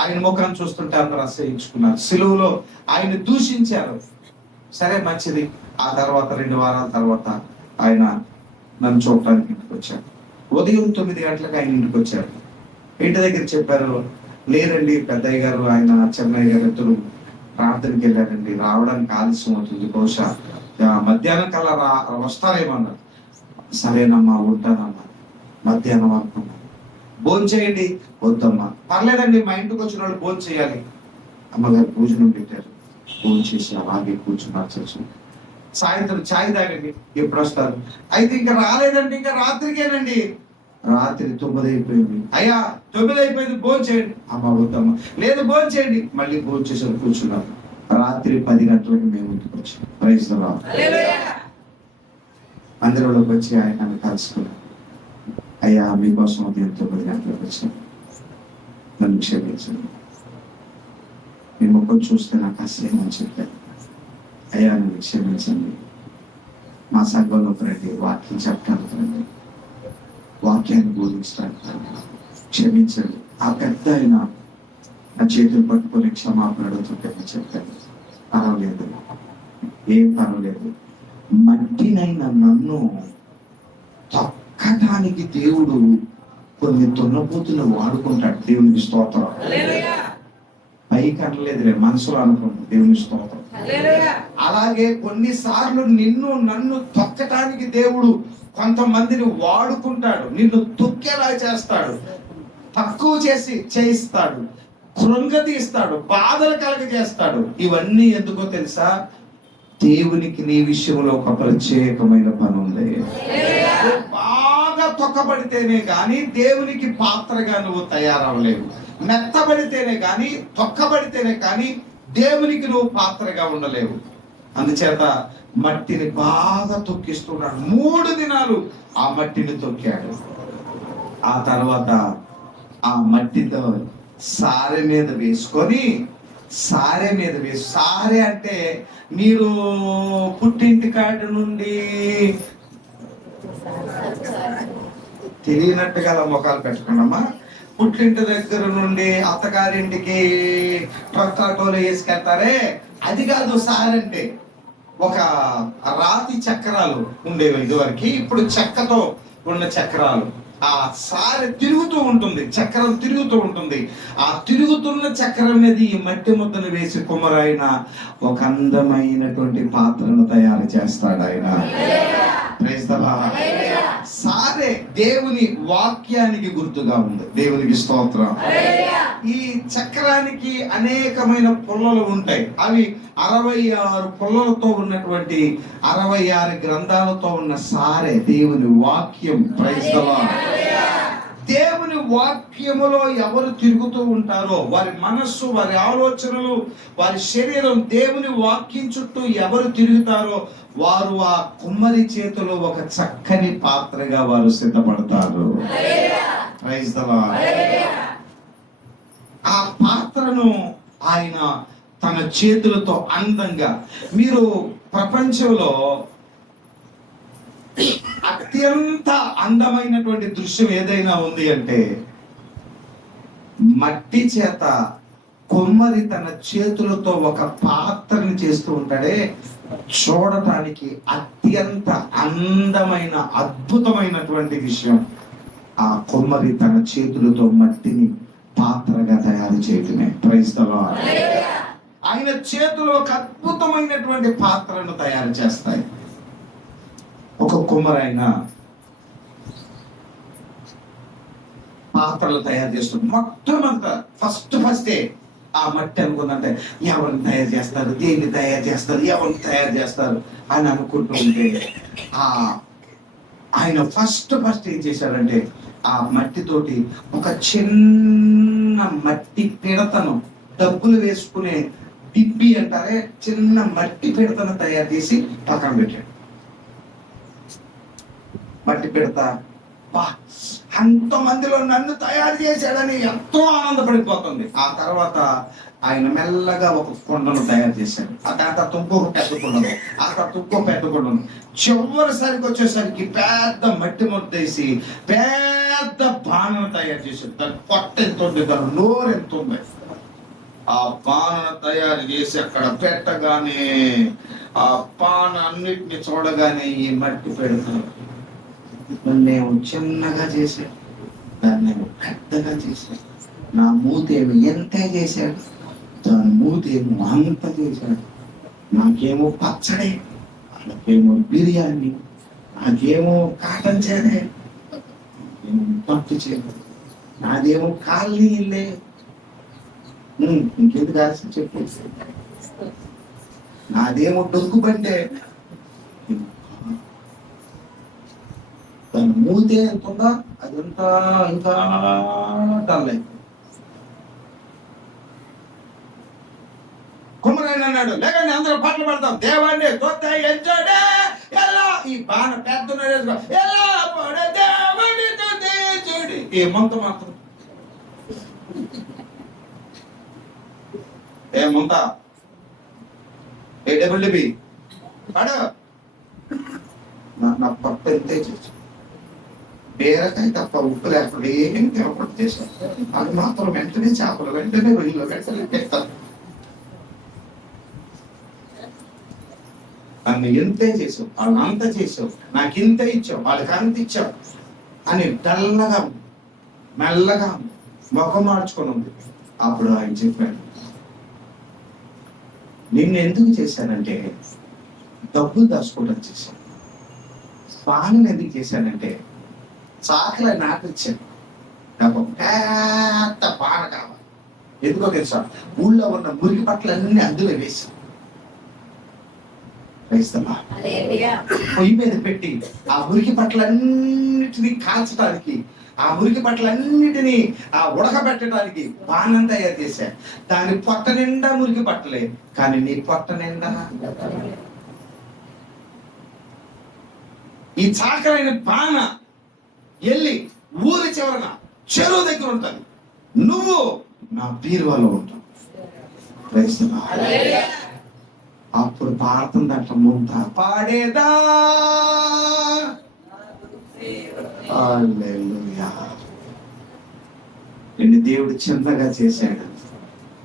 ఆయన ముఖాన్ని చూస్తుంటే అందరూ అసహ్యించుకున్నారు. శిలువలో ఆయన దూషించారు. సరే, మంచిది. ఆ తర్వాత 2 వారాల తర్వాత ఆయన నన్ను చూడటానికి ఇంటికి వచ్చాడు. ఉదయం 9 గంటలకు ఆయన ఇంటికి వచ్చాడు. ఇంటి దగ్గర చెప్పారు, లేదండి పెద్దయ్య గారు ఆయన చెన్నయ్య గారు ఇద్దరు ప్రార్థనకి వెళ్ళారండి, రావడానికి ఆలస్యం అవుతుంది, బహుశా మధ్యాహ్నం కల్లా వస్తారేమన్నారు. సరేనమ్మా, ఉంటానమ్మా. మధ్యాహ్నం అనుకున్నా, భోజనం చేయండి. వద్దమ్మా. పర్లేదండి, మా ఇంటికి వచ్చిన వాళ్ళు భోజనం చేయాలి. అమ్మగారు భోజనం పెట్టారు, భోజనం చేసి అలాగే కూర్చున్నారు. చర్చ సాయంత్రం ఛాయ్ తాగండి, ఎప్పుడు వస్తారు? అయితే ఇంకా రాలేదండి, ఇంకా రాత్రికేనండి. రాత్రి 9 అయిపోయింది. అయ్యా 9 అయిపోయింది, భోజనం చేయండి. అమ్మ వద్దమ్మా. లేదు, భోజనం చేయండి. మళ్ళీ భోజనం చేసి కూర్చున్నారు. రాత్రి 10 గంటలకు మేము ఇంటికి వచ్చాం. Praise the lord. మందిరంలోకి వచ్చి ఆయన నన్ను కలుసుకున్నాను. అయ్యా, మీకోసం ఉదయం 9 గంటలకు వచ్చాను, నన్ను క్షమించండి. మీ ముఖం చూస్తే నాకు అసహ్యం అని చెప్పాను. అయ్యా, నన్ను క్షమించండి. మా సంఘంలో రండి, వాక్యం చెప్పడానికి రండి, వాక్యాన్ని బోధించడానికి క్షమించండి. ఆ పెద్ద ఆయన నా చేతులు పట్టుకొని క్షమాపణ అడుగుతుంటే చెప్పాను, పర్వాలేదు, ఏం పర్వాలేదు. మట్టినైనా నన్ను తొక్కటానికి దేవుడు కొన్ని దున్నపోతులు వాడుకుంటాడు. దేవునికి స్తోత్రం. పైకి అనలేదులే, మనసులో అనుకున్నాను. దేవునికి స్తోత్రం. అలాగే కొన్నిసార్లు నన్ను తొక్కటానికి దేవుడు కొంతమందిని వాడుకుంటాడు. నిన్ను తొక్కేలా చేస్తాడు, తక్కువ చేసి చేయిస్తాడు, కృంగతీస్తాడు, బాధలు కలగజేస్తాడు. ఇవన్నీ ఎందుకో తెలుసా? దేవునికి నీ విషయంలో ఒక ప్రత్యేకమైన పని ఉంది. బాగా తొక్కబడితేనే గాని దేవునికి పాత్రగా నువ్వు తయారవలేవు. మెత్తబడితేనే గాని, తొక్కబడితేనే కానీ దేవునికి నువ్వు పాత్రగా ఉండలేవు. అందుచేత మట్టిని బాగా తొక్కిస్తున్నాడు. 3 దినాలు ఆ మట్టిని తొక్కాడు. ఆ తర్వాత ఆ మట్టితో సారె మీద వేసుకొని, సారె అంటే మీరు పుట్టింటి కాడి నుండి తెలియనట్టుగా అలా ముఖాలు పెట్టుకున్నామా. పుట్టింటి దగ్గర నుండి అత్తగారింటికి ట్రక్టర్లు వేసుకెళ్తారే, అది కాదు సారంటే. ఒక రాతి చక్రాలు ఉండేవి ఇదివరకు, ఇప్పుడు చెక్కతో ఉన్న చక్రాలు. ఆ సారె తిరుగుతూ ఉంటుంది, చక్రం తిరుగుతూ ఉంటుంది. ఆ తిరుగుతున్న చక్రం మీద ఈ మట్టి ముద్దను వేసి కుమ్మరాయన ఒక అందమైనటువంటి పాత్రను తయారు చేస్తాడు ఆయన. సారే దేవుని వాక్యానికి గుర్తుగా ఉంది. దేవునికి స్తోత్రం. ఈ చక్రానికి అనేకమైన పుల్లలు ఉంటాయి. అవి 66 పుల్లలతో ఉన్నటువంటి 66 గ్రంథాలతో ఉన్న సారే దేవుని వాక్యం. Praise the lord. దేవుని వాక్యములో ఎవరు తిరుగుతూ ఉంటారో, వారి మనస్సు, వారి ఆలోచనలు, వారి శరీరం దేవుని వాక్యం చుట్టూ ఎవరు తిరుగుతారో వారు ఆ కుమ్మరి చేతిలో ఒక చక్కని పాత్రగా వారు సిద్ధపడతారు. Praise the lord. ఆ పాత్రను ఆయన తన చేతులతో అందంగా, మీరు ప్రపంచంలో అత్యంత అందమైనటువంటి దృశ్యం ఏదైనా ఉంది అంటే, మట్టి చేత కుమ్మరి తన చేతులతో ఒక పాత్రని చేస్తూ ఉంటాడే, చూడటానికి అత్యంత అందమైన అద్భుతమైనటువంటి విషయం. ఆ కుమ్మరి తన చేతులతో మట్టిని పాత్రగా తయారు చేయటమే. Praise the lord. ఆయన చేతులు ఒక అద్భుతమైనటువంటి పాత్రను తయారు చేస్తాయి. ఒక కుమ్మరైన పాత్రలు తయారు చేస్తుంది. మొట్టమొదట ఫస్టే ఆ మట్టి అనుకుందంటే ఎవరిని తయారు చేస్తారు, దేన్ని తయారు చేస్తారు, ఎవరిని తయారు చేస్తారు అని అనుకుంటూ ఉంటే ఆయన ఫస్ట్ ఏం చేశారంటే ఆ మట్టితోటి ఒక చిన్న మట్టి పిడతను, డబ్బులు వేసుకునే పిప్పి అంటారే, చిన్న మట్టి పిడతను తయారు చేసి పక్కన పెట్టాడు. మట్టి పిడత, అంతమందిలో నన్ను తయారు చేశాడని ఎంతో ఆనందపడిపోతుంది. ఆ తర్వాత ఆయన మెల్లగా ఒక కొండను తయారు చేశాడు. ఆ తర్వాత ఇంకొక పెద్ద కొండను, ఆ తర్వాత ఇంకో పెద్ద కొండను, చివరిసరికి వచ్చేసరికి పెద్ద మట్టి ముద్దేసి పెద్ద బాణను తయారు చేశాడు. దాని పొట్ట ఎంత ఉంది, దాని నోరు ఎంత ఉంది. ఆ బాణను తయారు చేసి అక్కడ పెట్టగానే ఆ బాణ అన్నిటిని చూడగానే ఈ మట్టి పెడతాను నన్నేమో చిన్నగా చేశాడు, దాన్నేమో పెద్దగా చేశాడు. నా మూతేమో ఎంత చేశాడు, దాని మూతేమో అంత చేశాడు. నాకేమో పచ్చడే, నాకేమో బిర్యానీ, నాకేమో కాటన్ చేదే, పట్టు చేయ, నాదేమో కాలనీ ఇల్లే. ఇంకెందుకు కాల్సి చెప్పు, నాదేమో డొక్కుబంటే, దాని మూతే ఎంత ఉందా అదంతా ఇంకా డల్. కుమ్మరాయన అన్నాడు, లేకండి అందరూ పాటలు పడతాం, దేవాన్ని ఎంచాడే ఎలా ఈ బాణ పెద్ద ఎలా పడే దేవాన్ని చూడి ఏమంత మాత్రం ఏమంత ఏ డబుల్ డిబి పడ నా పప్పు ఎంతే చేసు, బీరకాయ తప్ప ఉప్పు లేకుండా ఏం తినకుండా చేశారు. అది మాత్రం వెంటనే చేపలు, వెంటనే రొయ్యలు, వెంటనే పెడతారు. నన్ను ఎంతే చేసావు, వాళ్ళు అంత చేసావు, నాకు ఇంత ఇచ్చావు, వాళ్ళకి అంత ఇచ్చావు అని డల్లగా మెల్లగా ముఖం మార్చుకొని ఉంది. అప్పుడు ఆయన చెప్పాడు, నిన్ను ఎందుకు చేశానంటే డబ్బులు దాచుకోవడం చేశాను. పాలన ఎందుకు చేశానంటే చాకలి నాటిచ్చాను. నాకు పెద్ద పాన కావాలి. ఎందుకో తెలుసా, ఊళ్ళో ఉన్న మురికి పట్లన్నీ అందులో వేశాను. పొయ్యి మీద పెట్టి ఆ మురికి పట్లన్నిటినీ కాల్చడానికి, ఆ మురికి పట్లన్నిటినీ ఉడకబెట్టడానికి బాణం తయారు చేశా. దాని పొట్ట నిండా మురికి పట్టలే, కానీ నీ పొట్ట నిండా ఈ చాకలైన బాణ వెళ్ళి ఊరి చివరన చెరువు దగ్గర ఉంటుంది, నువ్వు నా బీరువాలో ఉంటావు. అప్పుడు పాడుతుందట ముంత పాడేదా. నిన్ను దేవుడు చిన్నగా చేశాడు,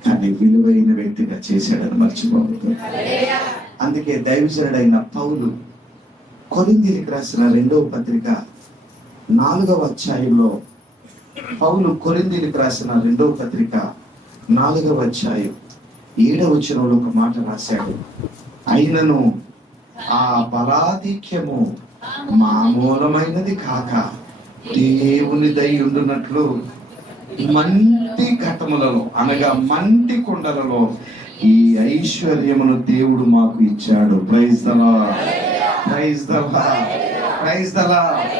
కానీ విలువైన వ్యక్తిగా చేశాడని మర్చిపోవద్దు. అందుకే దైవజనుడైన పౌలు కొరింథీయులకు రాసిన 2వ పత్రిక 4వ అధ్యాయంలో, పౌలు కొరింథీయులకు రాసిన 2వ పత్రిక 4వ అధ్యాయం 7వ వచనంలో ఒక మాట రాశాడు, అయినను ఆ బలాధిక్యము మామూలమైనది కాక దేవుని దయ ఉండునట్లు మంటి ఘటములలో అనగా మంటి కొండలలో ఈ ఐశ్వర్యమును దేవుడు మాకు ఇచ్చాడు. Praise the lord, praise the lord, praise the lord.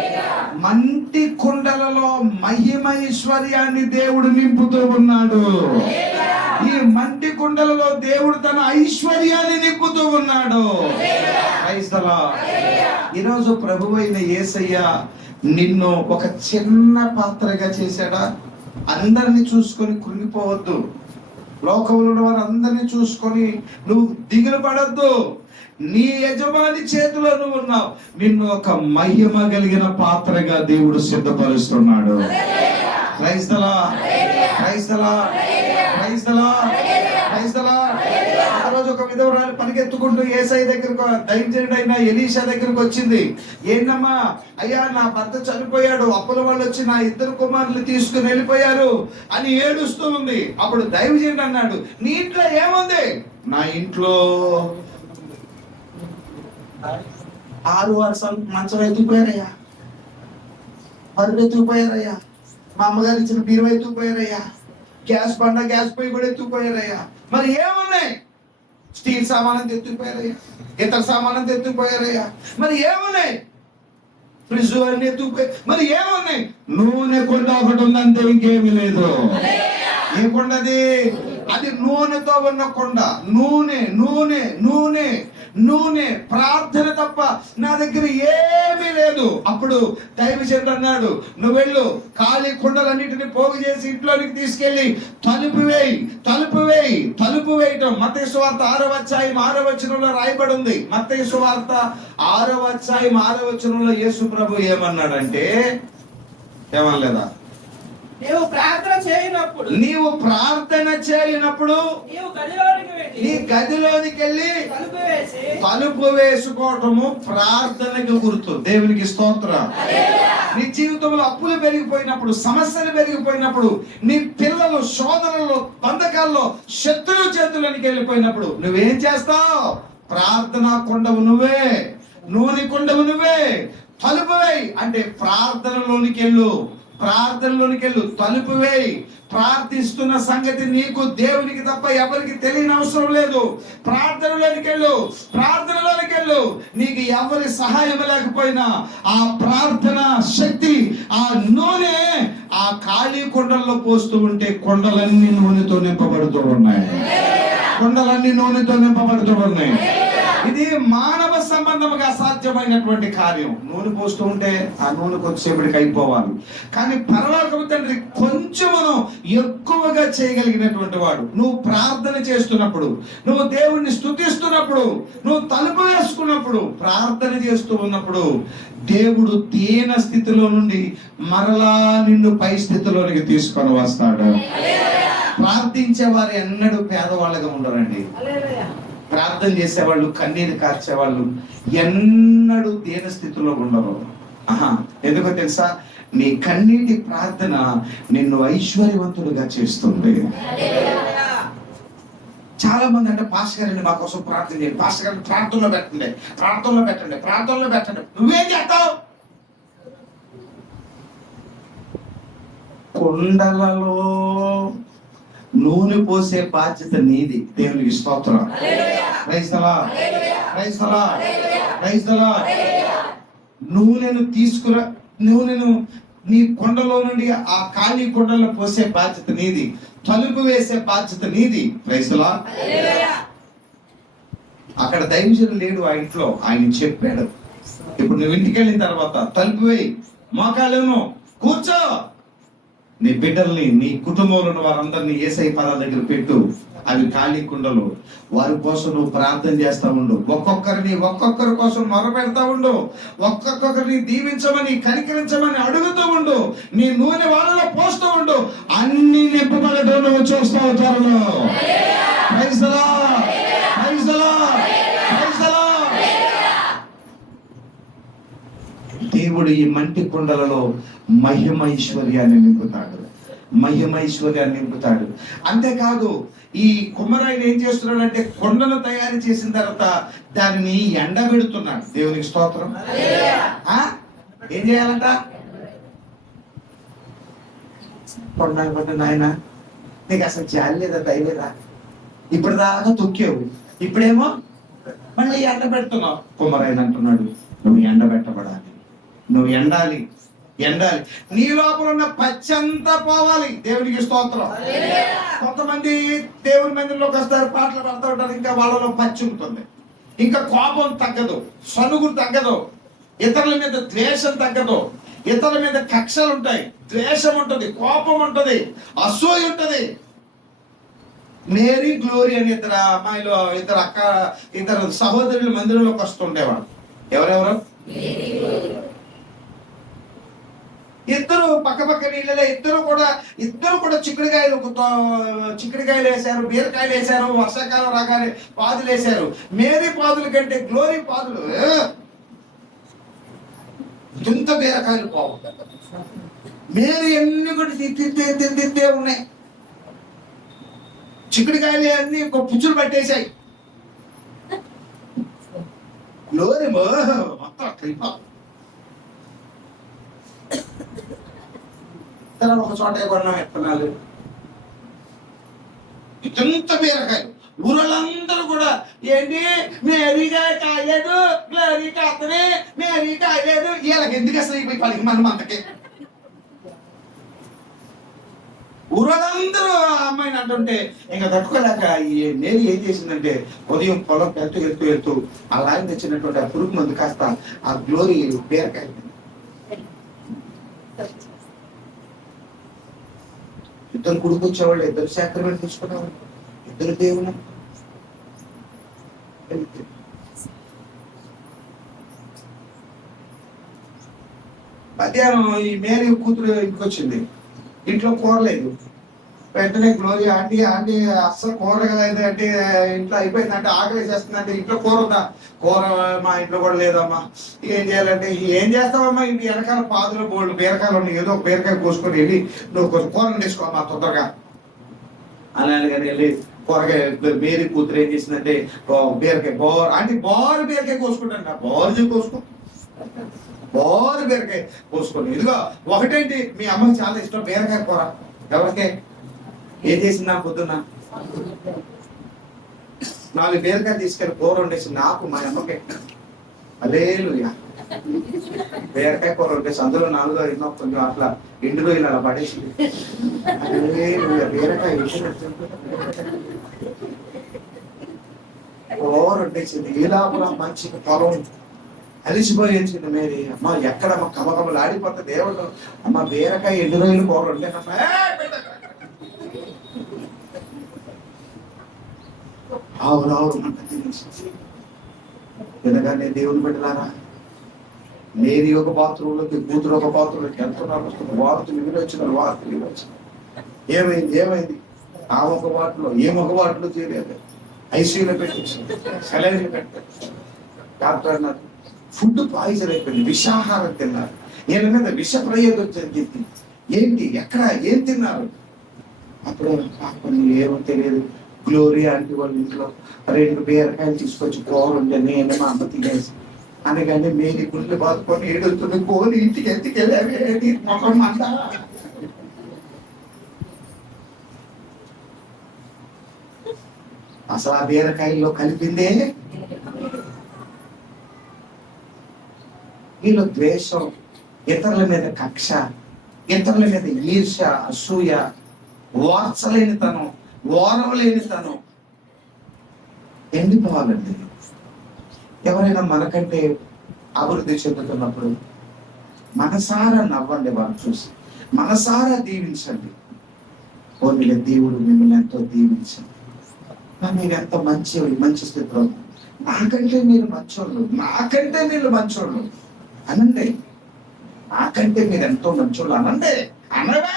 మంటి కొండలలో మహిమైశ్వర్యాన్ని దేవుడు నింపుతూ ఉన్నాడు. ఈ మంటి కుండలలో దేవుడు తన ఐశ్వర్యాన్ని నింపుతూ ఉన్నాడు. Praise the lord. ఈరోజు ప్రభువైన యేసయ్య నిన్ను ఒక చిన్న పాత్రగా చేశాడా? అందరిని చూసుకొని కృంగిపోవద్దు. లోకంలో ఉన్న వారు అందరినీ చూసుకొని నువ్వు దిగులు పడద్దు. నీ యజమాని చేతిలో నువ్వు ఉన్నావు. నిన్ను ఒక మహిమ కలిగిన పాత్రగా దేవుడు సిద్ధపరుస్తున్నాడు. Praise the lord, praise the lord, praise the lord, praise the lord. రోజు ఒక విధవరాలు పరిగెత్తుకుంటూ యేసయ్య దగ్గరకు, దైవజనుడైన ఎలీషా దగ్గరకు వచ్చింది. ఏంటమ్మా, అయ్యా నా భర్త చనిపోయాడు, అప్పుల వాళ్ళు వచ్చి నా 2 కుమారులు తీసుకుని వెళ్ళిపోయారు అని ఏడుస్తూ ఉంది. అప్పుడు దైవజనుడు అన్నాడు, నీ ఇంట్లో ఏముంది? నా ఇంట్లో 6 వరుసలు మంచం ఎత్తుకుపోయారయ్యా, పరుపు ఎత్తుకుపోయారయ్యా, మా అమ్మగారు ఇచ్చిన బీరువా ఎత్తుకుపోయారయ్యా, గ్యాస్ పొయ్యి కూడా ఎత్తుకుపోయారయ్యా. మరి ఏమున్నాయి? స్టీల్ సామానం ఎత్తుకుపోయారయ్యా, ఇతర సామానం ఎత్తుకుపోయారయ్యా. మరి ఏమున్నాయి? ఫ్రిడ్జ్ అన్ని ఎత్తుకుపోయి. మరి ఏమున్నాయి? నూనె కొండ ఒకటి ఉందంటే ఇంకేమీ లేదు. ఏ కొండది? అది నూనెతో ఉన్న కొండ. నూనె నూనె నూనె నూనె, ప్రార్థన తప్ప నా దగ్గర ఏమీ లేదు. అప్పుడు దైవజనుడు అన్నాడు, నువ్వు వెళ్ళు, ఖాళీ కుండలన్నిటిని పోగు చేసి ఇంట్లోనికి తీసుకెళ్లి తలుపు వేయటం. మత్తయి సువార్త 6వ అధ్యాయం 6వ వచనంలో రాయబడి ఉంది. మత్తయి సువార్త 6వ అధ్యాయం 6వ వచనంలో యేసు ప్రభు ఏమన్నాడంటే, ఏమనలేదా? నీవు ప్రార్థన చేయనప్పుడు నీ గదిలోనికి వెళ్ళి తలుపు వేసుకోవటము ప్రార్థనకు గుర్తు. దేవునికి స్తోత్రం. నీ జీవితంలో అప్పులు పెరిగిపోయినప్పుడు, సమస్యలు పెరిగిపోయినప్పుడు, నీ పిల్లలు శోధనలో, బంధకాల్లో, శత్రువు చేతుల్లోనికి వెళ్ళిపోయినప్పుడు నువ్వేం చేస్తావు? ప్రార్థన కొండవు నువ్వే, నూనె కొండవు నువ్వే. తలుపు వేయి అంటే ప్రార్థనలోనికి వెళ్ళు, తలుపు వేయి. ప్రార్థిస్తున్న సంగతి నీకు దేవునికి తప్ప ఎవరికి తెలియని అవసరం లేదు. ప్రార్థనలోనికి వెళ్ళు. నీకు ఎవరి సహాయం లేకపోయినా ఆ ప్రార్థన శక్తి, ఆ నూనె ఆ ఖాళీ కొండల్లో పోస్తూ ఉంటే కొండలన్నీ నూనెతో నింపబడుతూ ఉన్నాయి. ఇది మానవ సంబంధముగా సాధ్యమైనటువంటి కార్యం. నూనె పోస్తూ ఉంటే ఆ నూనె కొద్దిసేపటికి అయిపోవాలి. కానీ పరలోకపు తండ్రి కొంచెమును ఎక్కువగా చేయగలిగినటువంటి వాడు. నువ్వు ప్రార్థన చేస్తున్నప్పుడు, నువ్వు దేవుణ్ణి స్తుతిస్తున్నప్పుడు, నువ్వు తలుపు వేసుకున్నప్పుడు, ప్రార్థన చేస్తూ ఉన్నప్పుడు దేవుడు దీన స్థితిలో నుండి మరలా నిన్ను పై స్థితిలోనికి తీసుకొని వస్తాడు. ప్రార్థించే వారు ఎన్నడూ పేదవాళ్ళగా ఉండరండి. ప్రార్థన చేసేవాళ్ళు, కన్నీరు కార్చేవాళ్ళు ఎన్నడూ దీన స్థితిలో ఉండరు. ఎందుకో తెలుసా? నీ కన్నీటి ప్రార్థన నిన్ను ఐశ్వర్యవంతుడుగా చేస్తుంది. చాలా మంది అంటే, పాస్టర్ గారిని మా కోసం ప్రార్థన చేయండి, పాస్టర్ గారిని ప్రార్థనలో పెట్టండి. నువ్వేం చేస్తావు? కొండలలో నూనె పోసే బాధ్యత నీది. దేవునికి స్తోత్రం. Praise the lord. నూనెను నీ కొండలో నుండి ఆ ఖాళీ కొండలో పోసే బాధ్యత నీది. తలుపు వేసే బాధ్యత నీది. Praise the lord. అక్కడ దైవజనుడు లేడు ఆ ఇంట్లో, ఆయన చెప్పాడు, ఇప్పుడు నువ్వు ఇంటికి వెళ్ళిన తర్వాత తలుపు వేయి, మోకాళ్ళను కూర్చో, నీ బిడ్డల్ని, నీ కుటుంబంలో ఉన్న వారందరినీ యేసయ్య పాదాల దగ్గర పెట్టు. అవి ఖాళీ కుండలు. వారి కోసం నువ్వు ప్రార్థన చేస్తా ఉండు. ఒక్కొక్కరి కోసం మొరపెడతా ఉండు. ఒక్కొక్కరిని దీవించమని, కనికరించమని అడుగుతూ ఉండు. నీ నూనె వాళ్ళలో పోస్తూ ఉండు. అన్ని నింపబడటం నువ్వు చూస్తావు త్వరలో. Praise the lord. దేవుడు ఈ మంటి కుండలలో మహిమైశ్వర్యాన్ని నింపుతాడు. అంతేకాదు, ఈ కుమ్మరాయిని ఏం చేస్తున్నాడంటే, కొండను తయారు చేసిన తర్వాత దానిని ఎండబెడుతున్నాడు. దేవునికి స్తోత్రం. ఏం చేయాలంట? కొండ నాయన, నీకు అసలు జాలి లేదా, దయలేదా? ఇప్పుడు దాకా తొక్కావు, ఇప్పుడేమో మళ్ళీ ఎండబెడుతున్నావు. కుమ్మరాయిని అంటున్నాడు, నువ్వు ఎండబెట్టబడాలి, నువ్వు ఎండాలి. నీ లోపల ఉన్న పచ్చంతా పోవాలి. దేవునికి స్తోత్రం. కొంతమంది దేవుని మందిరంలోకి వస్తారు, పాటలు పాడుతూ ఉంటారు, ఇంకా వాళ్ళలో పచ్చి ఉంటుంది, ఇంకా కోపం తగ్గదు, సనుగు తగ్గదు, ఇతరుల మీద ద్వేషం తగ్గదు, ఇతరుల మీద కక్షలు ఉంటాయి, ద్వేషం ఉంటుంది, కోపం ఉంటుంది, అసూయ ఉంటుంది. మేరీ, గ్లోరీ అని ఇద్దరు అమ్మాయిలు, ఇద్దరు సహోదరులు మందిరంలోకి వస్తుండేవాడు. ఎవరెవరు? ఇద్దరు పక్క నీళ్ళలో ఇద్దరు కూడా చిక్కుడుకాయలు వేశారు, బీరకాయలు వేశారు, వర్షాకాలం రాగానే పాదులు వేశారు. మేరీ పాదుల కంటే గ్లోరీ పాదులు ఇంత బీరకాయలు పోవు. మేరీ అన్ని కూడా తిద్దే ఉన్నాయి. చిక్కుడుకాయలు అన్ని పుచ్చులు పట్టేశాయి. గ్లోరీ మొత్తం ఒక చోట కొన్నాం విత్తనాలు, ఇంత బీరకాయలు. ఊరలందరూ కూడా ఏంటి మేరీగా కాయలేదు, గ్లోరీ కాతనే, మేరీ కాయలేదు. వీళ్ళకి ఎందుకు అసలు ఈ పనికి మనం అంతకే. ఊరలందరూ ఆ అమ్మాయిని అంటుంటే ఇంకా తట్టుకోలేక ఈ మేరీ ఏం చేసిందంటే ఉదయం పొలం వెళ్తూ ఆ లాయన తెచ్చినటువంటి ఆ పురుగు మందు కాస్త ఆ గ్లోరీ బీరకాయ ఇద్దరు కుడుకొచ్చేవాళ్ళు, ఇద్దరు సాక్రమెంట్ తీసుకునేవాళ్ళు, ఇద్దరు దేవుడు. మధ్యాహ్నం ఈ మేరీ కూతురు ఇంటికి వచ్చింది. ఇంట్లో కూరలేదు. వెంటనే గ్లోరీ ఆంటీ అస్సలు కూర కలదు అంటే ఇంట్లో అయిపోయిందంటే ఆకలి చేస్తుందంటే ఇంట్లో కూర ఉందా? కూర మా ఇంట్లో కూడా లేదమ్మా. ఏం చేయాలంటే ఏం చేస్తావమ్మా, ఇంటి వెనకాల పాదులు బోల్డ్ బీరకాయలు ఉన్నాయి, ఏదో ఒక బీరకాయ కోసుకొని వెళ్ళి నువ్వు కొంచెం కూరని తీసుకోమ్మా తొందరగా అని కానీ వెళ్ళి కూరగాయ. మేరీ కూతురు ఏం చేసిందంటే బీరకాయ బోరు బీరకాయ కోసుకుంటాను. బోరు బీరకాయ కోసుకొని ఇదిగో ఒకటేంటి మీ అమ్మకి చాలా ఇష్టం బీరకాయ కూర. ఎవరికే ఏం చేసింది? నా పొద్దున్న 4 బీరకాయ తీసుకెళ్ళి కూర వండేసి నాకు మా అమ్మకి అలేలుయా బీరకాయ కూర వండేసి అందులో 4 ఎన్నో కొంచెం అట్లా ఎండులో ఇలా పడేసి బీరకాయ కూర వండేసింది. ఈలాపురం మంచి పొలం అలిసిపోయింది మేరీ. అమ్మ ఎక్కడమ్మ కమకమలు ఆడిపోతే దేవుడు అమ్మ బీరకాయ ఎండు రోజులు కూర వండే ఎందుకంటే దేవుని బిడ్డలారా, మేరీ ఒక బాత్రూంలోకి, కూతురు ఒక బాత్రూంలోకి వెళ్తున్నారు. వార్తలు ఇవి వచ్చిన వార్తలు ఇవి వచ్చిన ఏమైంది ఆ ఒక వాటిలో ఒక వాటిలో చేయలేదు. ఐసీయూలో పెట్టేసింది, సెలైన్లు పెట్టారు. డాక్టర్ అన్నారు ఫుడ్ పాయిజన్ అయిపోయింది, విషాహారం తిన్నారు, వీళ్ళ మీద విష ప్రయోగం జరిగింది. ఏంటి ఎక్కడ ఏం తిన్నారు? అప్పుడు ఏమో తెలియదు. గ్లోరీ ఆంటీ వాళ్ళ ఇంట్లో 2 బీరకాయలు తీసుకొచ్చి కూర ఉండే నేను మా అమ్మ తినేసి అనగానే మేరీ గుండె బాదుకొని ఏడుతుంది. కోరి ఇంటికి ఎత్తుకెళ్ళావి మొఖం అంతా. అసలు ఆ బీరకాయల్లో కలిపిందే వీళ్ళు ద్వేషం, ఇతరుల మీద కక్ష, ఇతరుల మీద ఈర్ష, అసూయ, ఓర్చలేనితనం, ఓరవలేనితనం ఎండిపోవాలండి. ఎవరైనా మనకంటే అభివృద్ధి చెందుతున్నప్పుడు మనసారా నవ్వండి, వారు చూసి మనసారా దీవించండి. ఓన్లీ దేవుడు మిమ్మల్ని ఎంతో దీవించండి. మీరు ఎంతో మంచి స్థితిలో, నాకంటే మీరు మంచోళ్ళు అనండి. నాకంటే మీరు ఎంతో మంచోళ్ళు అనండి. అనవా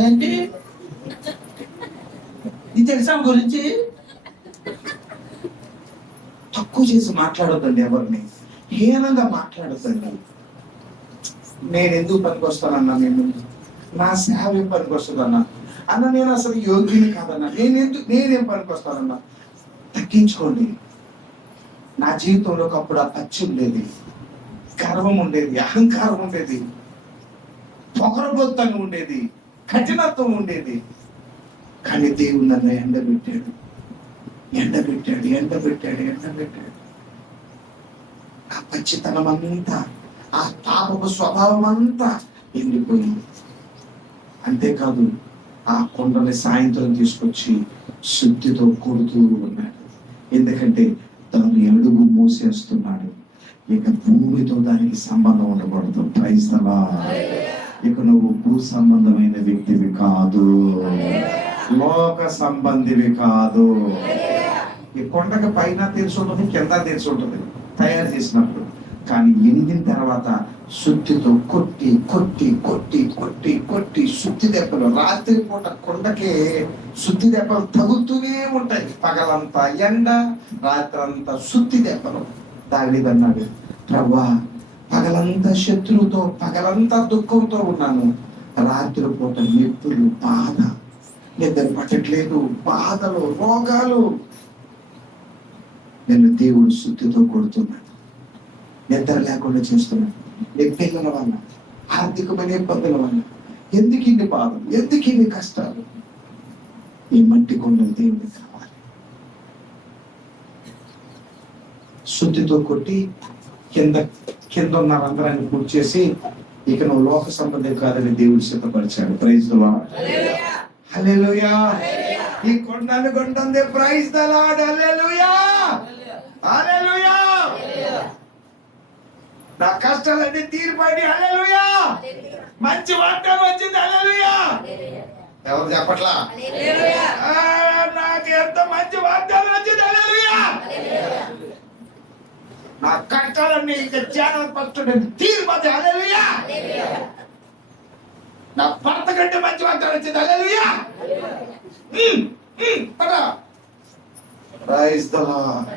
ఏంటి ఇది తెలుసా గురించి? తక్కువ చేసి మాట్లాడొద్దండి, ఎవరిని హీనంగా మాట్లాడొద్దండి. నేను ఎందుకు పనికొస్తానన్నా, నా సేవ ఏం పనికొస్తుందన్నా అన్న, నేను అసలు యోగ్యుని కాదన్నా, నేనేం పనికొస్తానన్నా. తగ్గించుకోండి. నా జీవితంలో ఒకప్పుడు ఆ పచ్చి ఉండేది, గర్వం ఉండేది, అహంకారం ఉండేది, పొగరబోత్తంగా ఉండేది, కఠినత్వం ఉండేది. కానీ దేవుడు నన్ను ఎండబెట్టాడు. ఆ పచ్చితనం అంతా, ఆ తాపపు స్వభావం అంతా ఎండిపోయింది. అంతేకాదు ఆ కొండని సాయంత్రం తీసుకొచ్చి శుద్ధితో కొడుతూ ఉన్నాడు. ఎందుకంటే తను అడుగు మోసేస్తున్నాడు. ఇక భూమితో దానికి సంబంధం ఉండకూడదు. Praise the lord. ఇక నువ్వు భూ సంబంధమైన వ్యక్తివి కాదు, లోక సంబంధివి కాదు. ఈ కొండకు పైన తెలిసి ఉంటుంది, కింద తెలిసి ఉంటుంది తయారు చేసినప్పుడు. కానీ ఎండిన తర్వాత సుత్తితో కొట్టి కొట్టి కొట్టి కొట్టి కొట్టి సుత్తి దెబ్బలు, రాత్రిపూట కొండకే సుత్తి దెబ్బలు తగులుతూనే ఉంటాయి. పగలంతా ఎండ, రాత్రంతా సుత్తి దెబ్బలు. దావీదన్నాడు, ప్రభువా పగలంతా శత్రువుతో, పగలంతా దుఃఖంతో ఉన్నాను, రాత్రిపూట నొప్పులు, బాధ, నిద్ర పట్టట్లేదు, బాధలు, రోగాలు. నేను దేవుడు సుత్తితో కొడుతున్నాడు, నిద్ర లేకుండా చేస్తున్నాడు. నీ పిల్లల వల్ల, ఆర్థికమైన ఇబ్బందుల వల్ల ఎందుకు ఇన్ని బాధలు, ఎందుకు ఇన్ని కష్టాలు? ఈ మట్టి కొండలు దేవుడు కావాలి. సుత్తితో కొట్టి కింద ఉన్న రంధ్రాన్ని పూర్తి చేసి, ఇక నువ్వు లోక సంబంధం కాదని దేవుడు సిద్ధపరిచాడు. ప్రైజ్ ది లార్డ్, హల్లెలూయా. ఈ కొండను కొంటుంది, ప్రైజ్ ది లార్డ్, హల్లెలూయా, హల్లెలూయా. నా కష్టాలన్నీ తీరిపోయి, హల్లెలూయా. మంచి వార్త వచ్చింది, హల్లెలూయా. ఎవరు చెప్పట్లా? నాకు ఎంత మంచి వార్త వచ్చింది, హల్లెలూయా. నా కష్టాలన్నీ ఇంకా ధ్యానం పడుతుంది, తీరిపోతే, హల్లెలూయా. నా భర్త కంటే మంచి వార్త వచ్చింది, హల్లెలూయా. Praise the lord.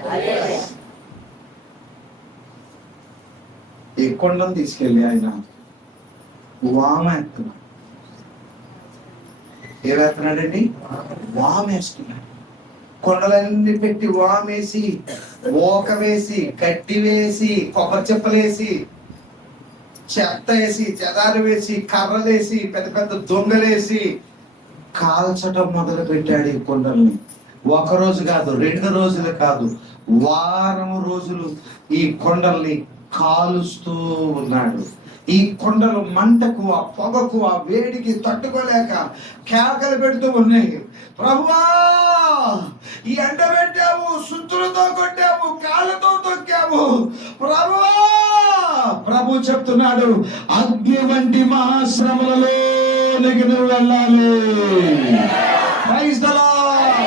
ఈ కొండను తీసుకెళ్ళి ఆయన వామేస్తున్నాడు. ఏవేస్తున్నాడండి? వామేస్తున్నాడు. కొండలన్నీ పెట్టి వామేసి, ఓక వేసి, గడ్డి వేసి, కొబ్బరి చెప్పలేసి, చెత్త వేసి, చెదారు వేసి, కర్రలేసి, పెద్ద పెద్ద దొంగలేసి కాల్చడం మొదలు పెట్టాడు. ఈ కొండల్ని ఒక రోజు కాదు, 2 రోజులు కాదు, వారం రోజులు ఈ కొండల్ని కాలుస్తూ ఉన్నాడు. ఈ కొండలు మంటకు, ఆ పొగకు, ఆ వేడికి తట్టుకోలేక కేకలు పెడుతూ ఉన్నాయి. ప్రభువా, ఈ ఎండ పెట్టావు, సుత్తులతో కొట్టావు, కాళ్ళతో తొక్కావు, ప్రభువా. ప్రభు చెప్తున్నాడు, అగ్ని వంటి మహాశ్రమలలోనికి నువ్వు వెళ్ళాలి. Praise the lord.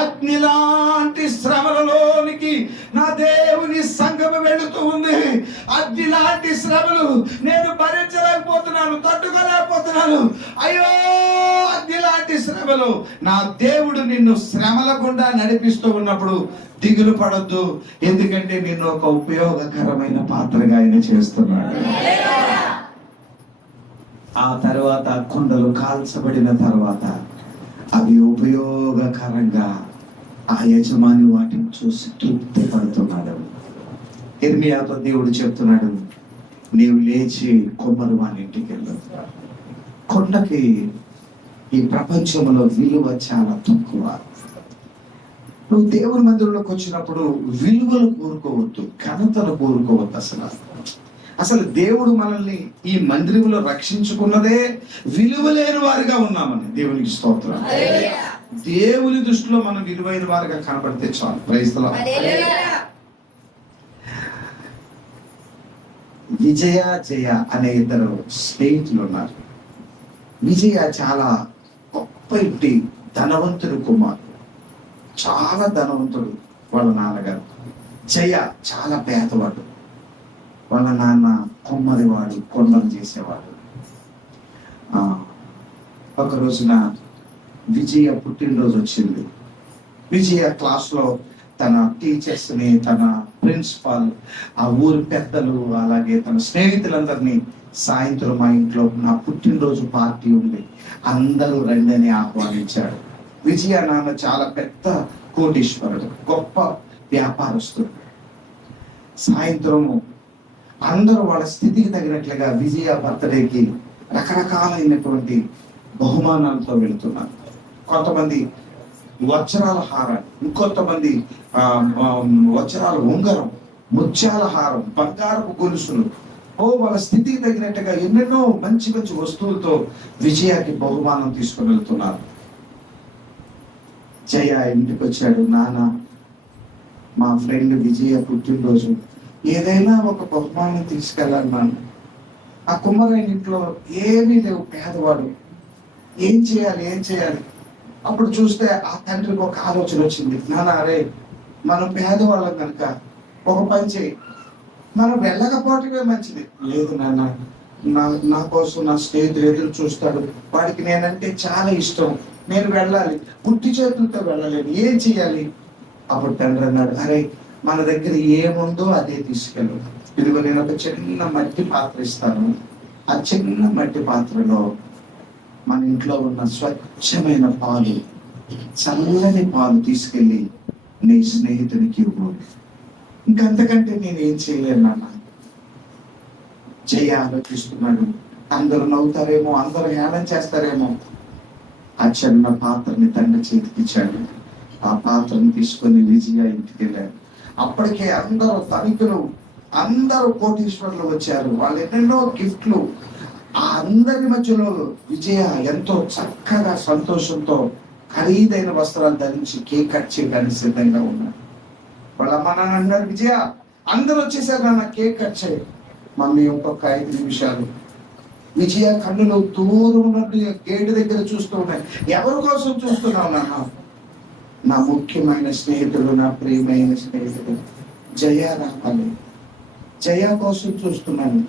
అగ్ని లాంటి శ్రమలలోనికి నా దేవుని సంఘము వెళుతూ ఉంది. అగ్ని లాంటి శ్రమలు నేను భరించలేకపోతున్నాను, తట్టుకోలేకపోతున్నాను. అయ్యో, అగ్ని లాంటి శ్రమలు. నా దేవుడు నిన్ను శ్రమల గుండా నడిపిస్తూ ఉన్నప్పుడు దిగులు పడొద్దు, ఎందుకంటే నిన్ను ఒక ఉపయోగకరమైన పాత్రగా ఆయన చేస్తున్నాడు. ఆ తర్వాత కొండలు కాల్చబడిన తర్వాత అవి ఉపయోగకరంగా ఆ యజమాని వాటిని చూసి తృప్తి పడుతున్నాడు. ఇర్మియాతో దేవుడు చెప్తున్నాడు, నీవు లేచి కొమ్మరు వాని ఇంటికి వెళ్ళు. కొండకి ఈ ప్రపంచంలో విలువ చాలా తక్కువ. నువ్వు దేవుని మందిరంలోకి వచ్చినప్పుడు విలువలు కోరుకోవద్దు, ఘనతను కోరుకోవద్దు. అసలు దేవుడు మనల్ని ఈ మందిరంలో రక్షించుకున్నదే విలువ లేని వారిగా ఉన్నామని. దేవునికి స్తోత్రం. దేవుని దృష్టిలో మనం విలువైన వారిగా కనబడితే చాలు. Praise the lord. Vijaya, Jaya అనే 2 స్నేహితులు ఉన్నారు. విజయ చాలా గొప్ప ఇంటి ధనవంతుడు కుమారుడు, చాలా ధనవంతుడు వాళ్ళ నాన్నగారు. జయ చాలా పేదవాడు, వాళ్ళ నాన్న కొమ్మరివాడు, కొండలు చేసేవాడు. ఒక రోజున విజయ పుట్టినరోజు వచ్చింది. విజయ క్లాస్లో తన టీచర్స్ని, తన ప్రిన్సిపాల్, ఆ ఊరి పెద్దలు, అలాగే తన స్నేహితులందరినీ సాయంత్రం మా ఇంట్లో నా పుట్టినరోజు పార్టీ ఉంది, అందరూ రండి అని ఆహ్వానించాడు. విజయ నాన్న చాలా పెద్ద కోటీశ్వరుడు, గొప్ప వ్యాపారస్తుడు. సాయంత్రము అందరూ వాళ్ళ స్థితికి తగినట్లుగా విజయ బర్త్డేకి రకరకాలైనటువంటి బహుమానాలతో వెళుతున్నారు. కొంతమంది వజ్రాల హారం, ఇంకొంతమంది వజ్రాల ఉంగరం, ముత్యాల హారం, బంగారపు గొలుసులు, వాళ్ళ స్థితికి తగినట్టుగా ఎన్నెన్నో మంచి మంచి వస్తువులతో విజయకి బహుమానం తీసుకుని వెళ్తున్నారు. జయ ఇంటికి వచ్చాడు. నాన్న, మా ఫ్రెండ్ విజయ పుట్టినరోజు, ఏదైనా ఒక బహుమానం తీసుకెళ్ళాను. ఆ కుమ్మరైన ఇంట్లో ఏమీ లేవు, పేదవాడు, ఏం చేయాలి. అప్పుడు చూస్తే ఆ తండ్రికి ఒక ఆలోచన వచ్చింది. నాన్న, అరే మనం పేదవాళ్ళం కనుక ఒక పని చేయి, మనం వెళ్ళకపోవటమే మంచిది. లేదు నాన్న, నా కోసం నా స్నేహితుడు ఎదురు చూస్తాడు, వాడికి నేనంటే చాలా ఇష్టం, నేను వెళ్ళాలి, పుట్టి చేతులతో వెళ్ళలేను, ఏం చెయ్యాలి? అప్పుడు తండ్రి అన్నాడు, అరే మన దగ్గర ఏముందో అదే తీసుకెళ్ళు. ఇదిగో నేను ఒక చిన్న మట్టి పాత్ర ఇస్తాను, ఆ చిన్న మట్టి పాత్రలో మన ఇంట్లో ఉన్న స్వచ్ఛమైన పాలు, చల్లని పాలు తీసుకెళ్ళి నీ స్నేహితునికి ఇవ్వు. ఇంకంతకంటే నేనేం చేయలేను నాన్న. జయ ఆలోచిస్తున్నాడు, అందరూ నవ్వుతారేమో, అందరూ హేళన చేస్తారేమో. ఆ చిన్న పాత్రని తండ్రి చేతికిచ్చాడు. ఆ పాత్రను తీసుకొని విజయ ఇంటికి వెళ్ళాడు. అప్పటికే అందరూ ధనికులు, అందరూ కోటీశ్వరులు వచ్చారు, వాళ్ళు ఎన్నెన్నో గిఫ్ట్లు. ఆ అందరి మధ్యలో విజయ ఎంతో చక్కగా సంతోషంతో ఖరీదైన వస్త్రాలు ధరించి కేక్ కట్ చేయడానికి సిద్ధంగా ఉన్నారు. వాళ్ళ అమ్మ నాన్న అన్నారు, విజయ అందరూ వచ్చేసారు నాన్న, కేక్ కట్ చేయి. మమ్మీ ఇంకొక 5 నిమిషాలు. విజయ కన్నులు దూరం ఉన్నట్టు గేటు దగ్గర చూస్తూ ఉన్నాయి. ఎవరి కోసం చూస్తున్నావు నాన్న? నా ముఖ్యమైన స్నేహితుడు, నా ప్రియమైన స్నేహితుడు జయ రావాలి, జయ కోసం చూస్తున్నాను.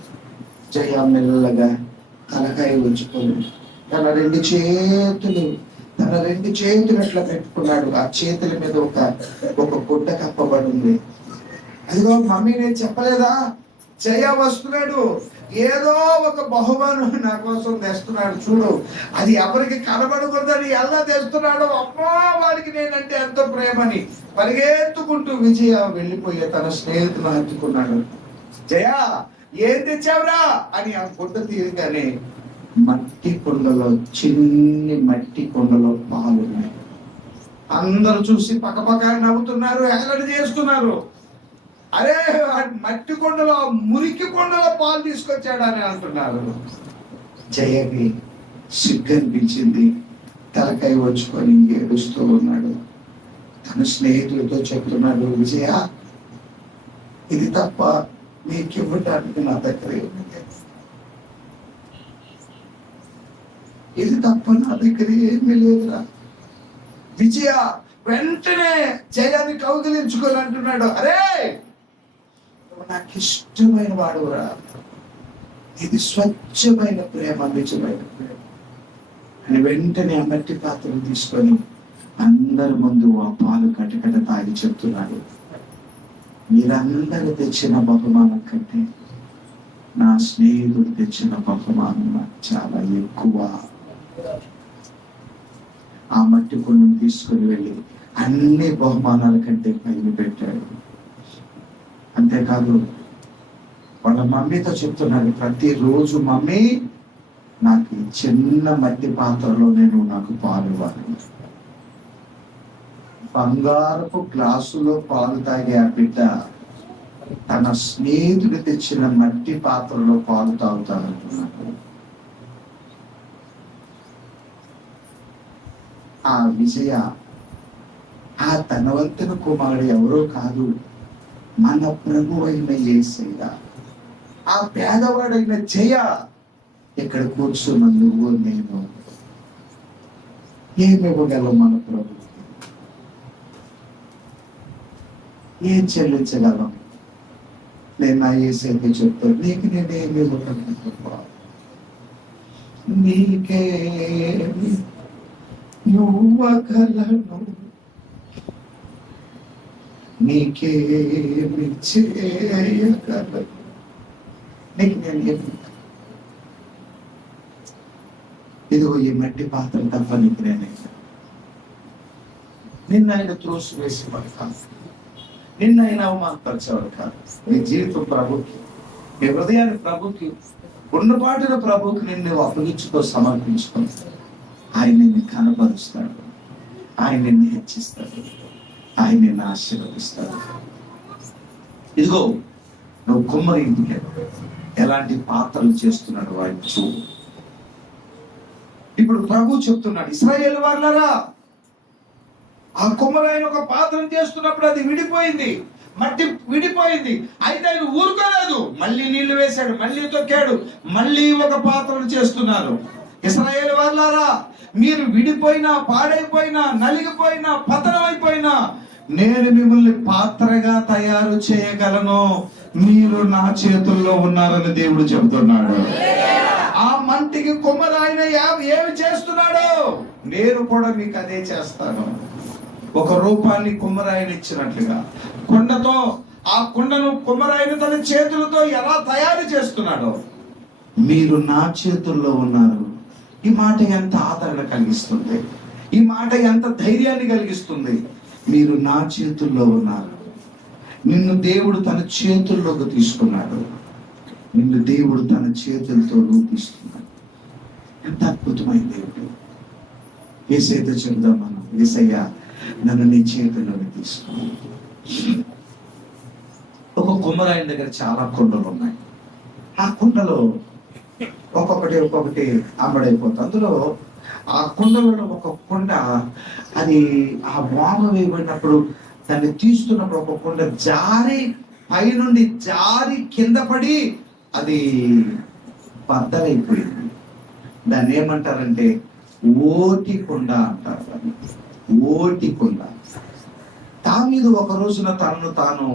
జయ మెల్లగా తలకాయ ఉంచుకొని తన రెండు చేతులు అట్లా పెట్టుకున్నాడు. ఆ చేతుల మీద ఒక గుడ్డ కప్పబడి ఉంది. అదిగో మమ్మీ, నేను చెప్పలేదా, జయ వస్తున్నాడు, ఏదో ఒక బహుమానం నా కోసం తెస్తున్నాడు, చూడు, అది ఎవరికి కనబడకూడదని ఎలా తెస్తున్నాడు. అమ్మా, వాడికి నేనంటే ఎంతో ప్రేమని పరిగెత్తుకుంటూ విజయ వెళ్ళిపోయే తన స్నేహితులు హత్తుకున్నాడు. జయ ఏం తెచ్చావురా అని ఆ గుడ్డ తీయగానే మట్టి కుండలో, చిన్ని మట్టి కుండలో పాలు ఉన్నాయి. అందరూ చూసి పక్కపక్క నవ్వుతున్నారు, హేళన చేస్తున్నారు. అరే మట్టి కొండలో, మురికి కొండలో పాలు తీసుకొచ్చాడు అని అంటున్నారు. జయకి సిగ్గు అనిపించింది, తలకాయ వచ్చుకొని ఏడుస్తూ ఉన్నాడు. తన స్నేహితులతో చెప్తున్నాడు, విజయ ఇది తప్ప మీకు ఇవ్వటానికి నా దగ్గర ఇది తప్ప నా దగ్గర ఏమీ లేదురా. విజయ వెంటనే జయాన్ని కౌగిలించుకొని అంటున్నాడు, అరే నాకు ఇష్టమైన వాడురా, ఇది స్వచ్ఛమైన ప్రేమ, నిజమైన ప్రేమ అని వెంటనే ఆ మట్టి పాత్రను తీసుకొని అందరి ముందు ఆ పాలు కటకట తాగి చెప్తున్నాడు, మీరందరూ తెచ్చిన బహుమానం కంటే నా స్నేహితుడు తెచ్చిన బహుమానం నాకు చాలా ఎక్కువ. ఆ మట్టి కుండను తీసుకొని వెళ్ళి అన్ని బహుమానాల కంటే పైన పెట్టాడు. అంతేకాదు వాళ్ళ మమ్మీతో చెప్తున్నాడు, ప్రతిరోజు మమ్మీ నాకు చిన్న మట్టి పాత్రలో నాకు పాలు ఇవ్వాలి. బంగారపు గ్లాసులో పాలు తాగే ఆ బిడ్డ తన స్నేహితుడు తెచ్చిన మట్టి పాత్రలో పాలు తాగుతానంటున్నాడు. ఆ విజయ ఆ ధనవంతుని కుమారుడు ఎవరో కాదు, మన ప్రభు అయిన యేసయ్య. ఆ పేదవాడైన జయ ఇక్కడ కూర్చున్న నువ్వు నేను ఏమివ్వగలం? మన ప్రభు ఏం చెల్లించగలం? నేను నా యేసయ్యకి చెప్తాను, నీకు నేనేమి ఇవ్వగలను? నీకే ఇవ్వగలను, నీకేమి చేయగలను, నీకు నేను ఇదిగో ఈ మట్టి పాత్ర తప్ప నీకు నేనే. నిన్న ఆయన త్రోసి వేసేవాడు కాదు, నిన్న ఆయన అవమానపరిచేవాడు కాదు. నీ జీవితం ప్రభుకి, నీ హృదయాన్ని ప్రభుకి, ఉన్నపాటిన ప్రభుకి నిన్ను అప్పగించుకో, సమర్పించుకో. ఆయన నిన్ను కనపరుస్తాడు, ఆయన నిన్ను హెచ్చిస్తాడు, ఆయన నిన్ను ఆశీర్వదిస్తాడు. ఇదిగో నువ్వు కుమ్మరి ఇంటికి ఎలాంటి పాత్రలు చేస్తున్నాడు వాడు చూడు. ఇప్పుడు ప్రభు చెప్తున్నాడు, ఇశ్రాయేలు వాళ్ళరా, ఆ కుమ్మరైన ఒక పాత్రను చేస్తున్నప్పుడు అది విడిపోయింది, మట్టి విడిపోయింది. అయితే ఆయన ఊరుకోలేదు, మళ్ళీ నీళ్లు వేశాడు, మళ్ళీ తొక్కాడు, మళ్ళీ ఒక పాత్రను చేస్తున్నారు. ఇశ్రాయేలు వాళ్ళారా, మీరు విడిపోయినా, పాడైపోయినా, నలిగిపోయినా, పతనమైపోయినా నేను మిమ్మల్ని పాత్రగా తయారు చేయగలను. మీరు నా చేతుల్లో ఉన్నారని దేవుడు చెబుతున్నాడు. ఆ మంటికి కుమ్మరాయన ఏమి చేస్తున్నాడు? నేను కూడా మీకు అదే చేస్తాను. ఒక రూపాన్ని కుమ్మరాయన ఇచ్చినట్లుగా కొండతో ఆ కొండను కుమ్మరాయన తన చేతులతో ఎలా తయారు చేస్తున్నాడో మీరు నా చేతుల్లో ఉన్నారు. ఈ మాట ఎంత ఆదరణ కలిగిస్తుంది, ఈ మాట ఎంత ధైర్యాన్ని కలిగిస్తుంది. మీరు నా చేతుల్లో ఉన్నారు. నిన్ను దేవుడు తన చేతుల్లోకి తీసుకున్నాడు. నిన్ను దేవుడు తన చేతులతో రూపిస్తున్నాడు. ఎంత అద్భుతమైన దేవుడు. యేసయ్యతో చెబుదాం మనం, యేసయ్య నన్ను నీ చేతుల్లోకి తీసుకున్నాడు. ఒక కుమ్మరాయన దగ్గర చాలా కొండలు ఉన్నాయి. ఆ కొండలో ఒక్కొక్కటి అమ్మడైపోతుంది. అందులో ఆ కొండలలో ఒక కొండ, అది ఆ వామ వేయబడినప్పుడు దాన్ని తీస్తున్నప్పుడు ఒక కొండ జారి పైనుండి జారి కింద పడి అది బద్దలైపోయింది. దాన్ని ఏమంటారంటే ఓటి కొండ అంటారు. దాన్ని ఓటి కొండ. దావీదు ఒక రోజున తనను తాను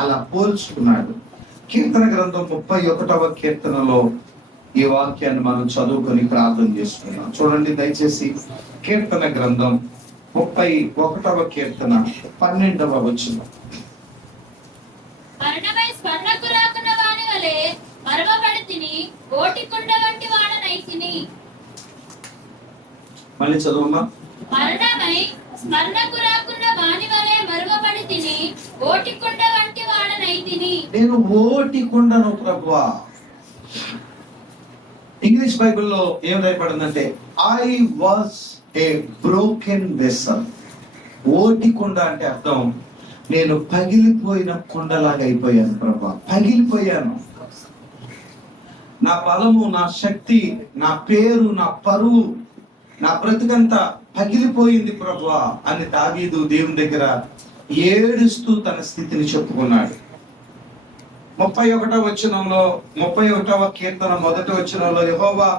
అలా పోల్చుకున్నాడు. కీర్తన గ్రంథం 31వ కీర్తనలో ఈ వాక్యాన్ని మనం చదువుకొని ప్రార్థన చేసుకున్నాం. చూడండి దయచేసి, కీర్తన గ్రంథం 31వ కీర్తన 12వ వచనం. మరణమై స్వర్ణకు రాకున్న వాని వలె మరవబడితిని, ఓటి కుండ వంటి వాడనైతిని. మళ్ళీ చదువమ్మా. మరణమై స్మరణకు రాకున్న వాని వలె మరవబడితిని, ఓటి కుండ వంటి వాడనైతిని. నేను ఓటి కుండను ప్రభువా. ఇంగ్లీష్ బైబిల్లో ఏం రాయబడిందంటే I was a broken vessel. ఓటి కుండ అంటే అర్థం నేను పగిలిపోయిన కుండలాగా అయిపోయాను ప్రభా. పగిలిపోయాను. నా బలము, నా శక్తి, నా పేరు, నా పరువు, నా బ్రతుకంతా పగిలిపోయింది ప్రభువా అని దావీదు దేవుని దగ్గర ఏడుస్తూ తన స్థితిని చెప్పుకున్నాడు. 31వ వచనంలో, 31వ కీర్తన 1వ వచనంలో, యెహోవా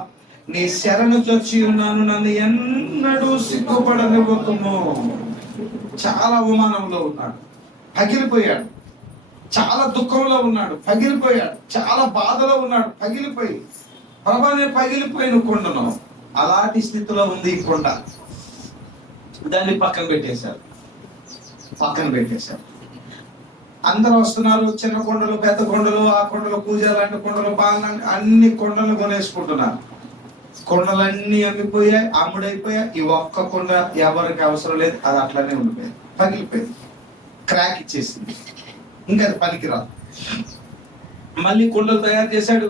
నీ శరణు చొచ్చి ఉన్నాను, నన్ను ఎన్నడూ సిగ్గుపడనివ్వకుము. చాలా అవమానంలో ఉన్నాడు, పగిలిపోయాడు. చాలా దుఃఖంలో ఉన్నాడు, పగిలిపోయాడు. చాలా బాధలో ఉన్నాడు, పగిలిపోయి ప్రభా నేను పగిలిపోయిన కొండను. అలాంటి స్థితిలో ఉంది ఈ కొండ. దాన్ని పక్కన పెట్టేశారు. అందరూ వస్తున్నారు. చిన్న కొండలు, పెద్ద కొండలు, ఆ కొండలు, పూజ లాంటి కొండలు, బాగా అన్ని కొండలు కొనేసుకుంటున్నారు. కొండలన్నీ అమ్మిపోయాయి, అమ్ముడైపోయాయి. ఈ ఒక్క కొండ ఎవరికి అవసరం లేదు, అది అట్లానే ఉండిపోయింది, పగిలిపోయింది, క్రాక్ ఇచ్చేసింది. ఇంకా అది పనికిరాదు. మళ్ళీ కొండలు తయారు చేశాడు,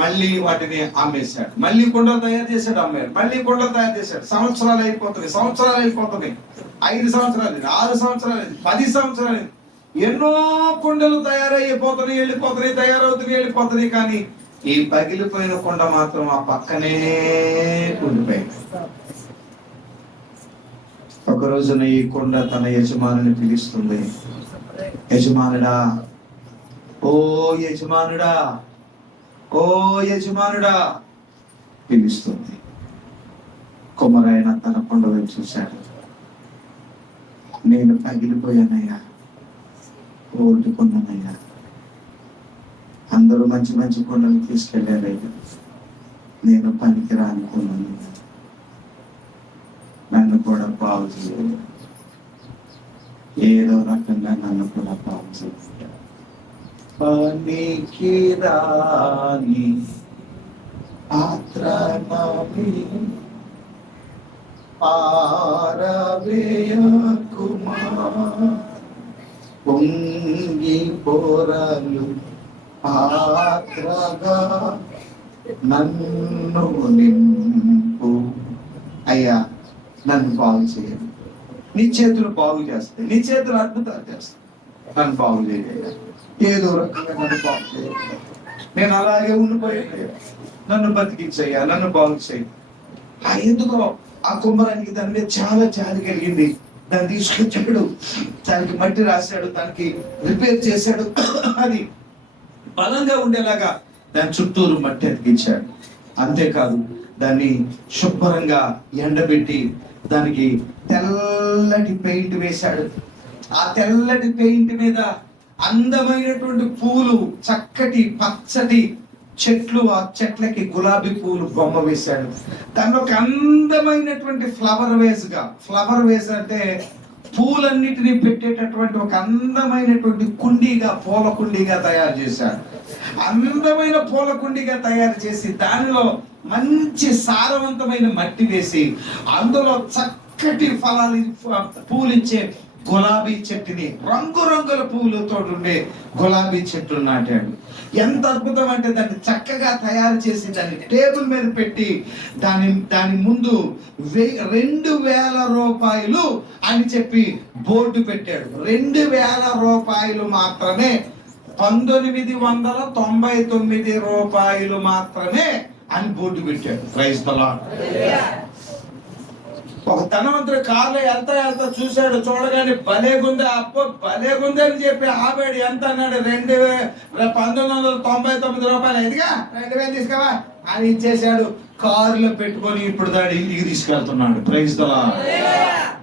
మళ్ళీ వాటిని అమ్మేశాడు. మళ్ళీ కొండలు తయారు చేశాడు, అమ్మాడు. మళ్ళీ కొండలు తయారు చేశాడు. సంవత్సరాలు అయిపోతున్నాయి. 5 సంవత్సరాలు, 6 సంవత్సరాలు, 10 సంవత్సరాలు. ఎన్నో కొండలు తయారైపోతున్నాయి, వెళ్ళిపోతున్నాయి. కానీ ఈ పగిలిపోయిన కొండ మాత్రం ఆ పక్కనే ఉండిపోయింది. ఒక రోజున ఈ కొండ తన యజమానుని పిలుస్తుంది. యజమానుడా, ఓ యజమానుడా, ఓ యజమానుడా పిలుస్తుంది. కుమ్మరాయన తన కొండ వైపు చూశాడు. నేను పగిలిపోయానయ్యా, ఓటుకున్నానయ్యా. అందరూ మంచి మంచి కొండలు తీసుకెళ్ళారయ్యా, నేను పనికిరా అనుకున్నాను. నన్ను కూడా బాగు చేయాలి, ఏదో రకంగా నన్ను కూడా బాగు చేయాలి. పనికిరాని పాత్రమీ పారవేయకుమా, పొంగి పోరలు పాత్రగా నన్ను నింపు. అయ్యా నన్ను బాగు చేయండి. నీ చేతులు బాగు చేస్తాయి, నీ చేతులు అద్భుతాలు చేస్తాయి. నన్ను బాగు చేయాలి, ఏదో రకంగా నన్ను బాగు చేయాలి. నేను అలాగే ఉండిపోయాను, నన్ను బతికించయ్యా, నన్ను బాగు చేయి. ఎందుకో ఆ కుమ్మరానికి దాని మీద చాలా జాలి కలిగింది. దాన్ని తీసుకొచ్చాడు, దానికి మట్టి రాశాడు, దానికి రిపేర్ చేశాడు. అది బలంగా ఉండేలాగా దాని చుట్టూరు మట్టి అతికించాడు. అంతేకాదు దాన్ని శుభ్రంగా ఎండబెట్టి దానికి తెల్లటి పెయింట్ వేశాడు. ఆ తెల్లటి పెయింట్ మీద అందమైనటువంటి పూలు, చక్కటి పచ్చటి చెట్లు, ఆ చెట్లకి గులాబీ పూలు బొమ్మ వేశాడు. దానిలో ఒక అందమైనటువంటి ఫ్లవర్ వేస్ అంటే పూలన్నిటినీ పెట్టేటటువంటి ఒక అందమైనటువంటి కుండీగా, పూల కుండీగా తయారు చేశాడు. అందమైన పూల కుండీగా తయారు చేసి దానిలో మంచి సారవంతమైన మట్టి వేసి అందులో చక్కటి పూలిచ్చే గులాబీ చెట్టుని, రంగురంగుల పూలతో ఉండే గులాబీ చెట్టు నాటాడు. ఎంత అద్భుతం అంటే దాన్ని చక్కగా తయారు చేసి దాన్ని టేబుల్ మీద పెట్టి దాని ముందు 2,000 రూపాయలు అని చెప్పి బోర్డు పెట్టాడు. 2,000 రూపాయలు మాత్రమే, 1999 రూపాయలు మాత్రమే అని బోర్డు పెట్టాడు. Praise the lord. ఒక ధనవంతుడు కారులో వెళ్తా చూశాడు. చూడగానే భలేగుంది, భలేగుంది అని చెప్పి ఆపాడు. ఎంత అన్నాడు? 1999 రూపాయలు. ఇదిగా 2,000 తీసుకోవా అని ఇచ్చేశాడు. కారులో పెట్టుకొని ఇప్పుడు దాడి ఇంటికి తీసుకెళ్తున్నాడు. Praise the lord.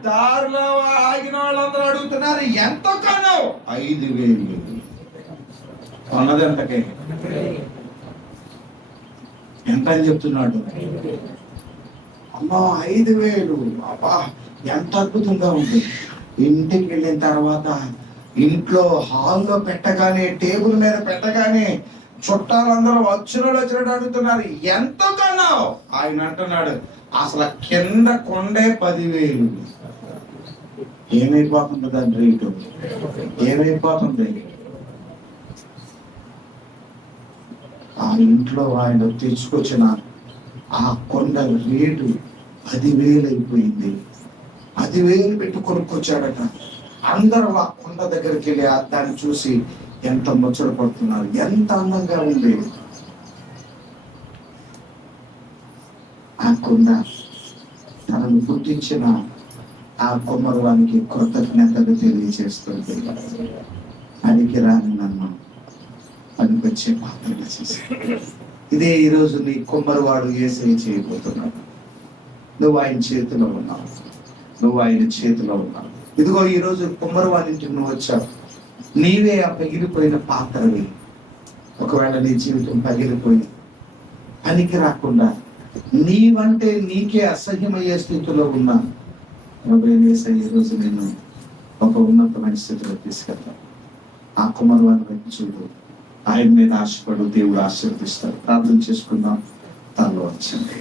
దారిలో ఆగిన వాళ్ళందరూ అడుగుతున్నారు, ఎంత కొన్నావు? 5,000. కొన్నది ఎంతకే? ఎంత అని చెప్తున్నాడు? అమ్మా 5,000. అబ్బా ఎంత అద్భుతంగా ఉంది. ఇంటికి వెళ్ళిన తర్వాత ఇంట్లో హాల్లో పెట్టగానే, టేబుల్ మీద పెట్టగానే చుట్టాలందరూ వచ్చినట్టు అడుగుతున్నారు, ఎంత కన్నావు? ఆయన అంటున్నాడు, అసలు కింద కొండే 10,000. ఏమైపోతుంది దాని రేటు? ఏమైపోతుంది? ఆ ఇంట్లో ఆయన తెచ్చుకొచ్చిన ఆ కొండ రేటు 10,000 అయిపోయింది. 10,000 పెట్టి కొనుక్కొచ్చాడట. అందరూ ఆ కొండ దగ్గరికి వెళ్ళి దాన్ని చూసి ఎంత ముచ్చట పడుతున్నారు. ఎంత అందంగా ఉంది ఆ కొండ. తనను పుట్టించిన ఆ కుమ్మరువానికి కృతజ్ఞతలు తెలియజేస్తుంది. పనికి రాని నన్ను పనికొచ్చే పాత్రగా చేసి, ఇదే ఈరోజు నీ కుమ్మరివాడు యేసయ్య చేయబోతున్నాడు. నువ్వు ఆయన చేతిలో ఉన్నావు, నువ్వు ఆయన చేతిలో ఉన్నావు. ఇదిగో ఈరోజు కుమ్మరివాడి ఇంటికి నువ్వు వచ్చావు. నీవే ఆ పగిలిపోయిన పాత్రవి. ఒకవేళ నీ జీవితం పగిలిపోయి పనికి రాకుండా నీవంటే నీకే అసహ్యమయ్యే స్థితిలో ఉన్నా, యేసయ్య ఈరోజు నేను ఒక ఉన్నతమైన స్థితిలో తీసుకెళ్తాను. ఆ కుమ్మరివాడిని వైపు చూడు, ఆయన మీద ఆశపడు, దేవుడు ఆశీర్వదిస్తాడు. ప్రార్థన చేసుకుందాం. తనలో వచ్చండి.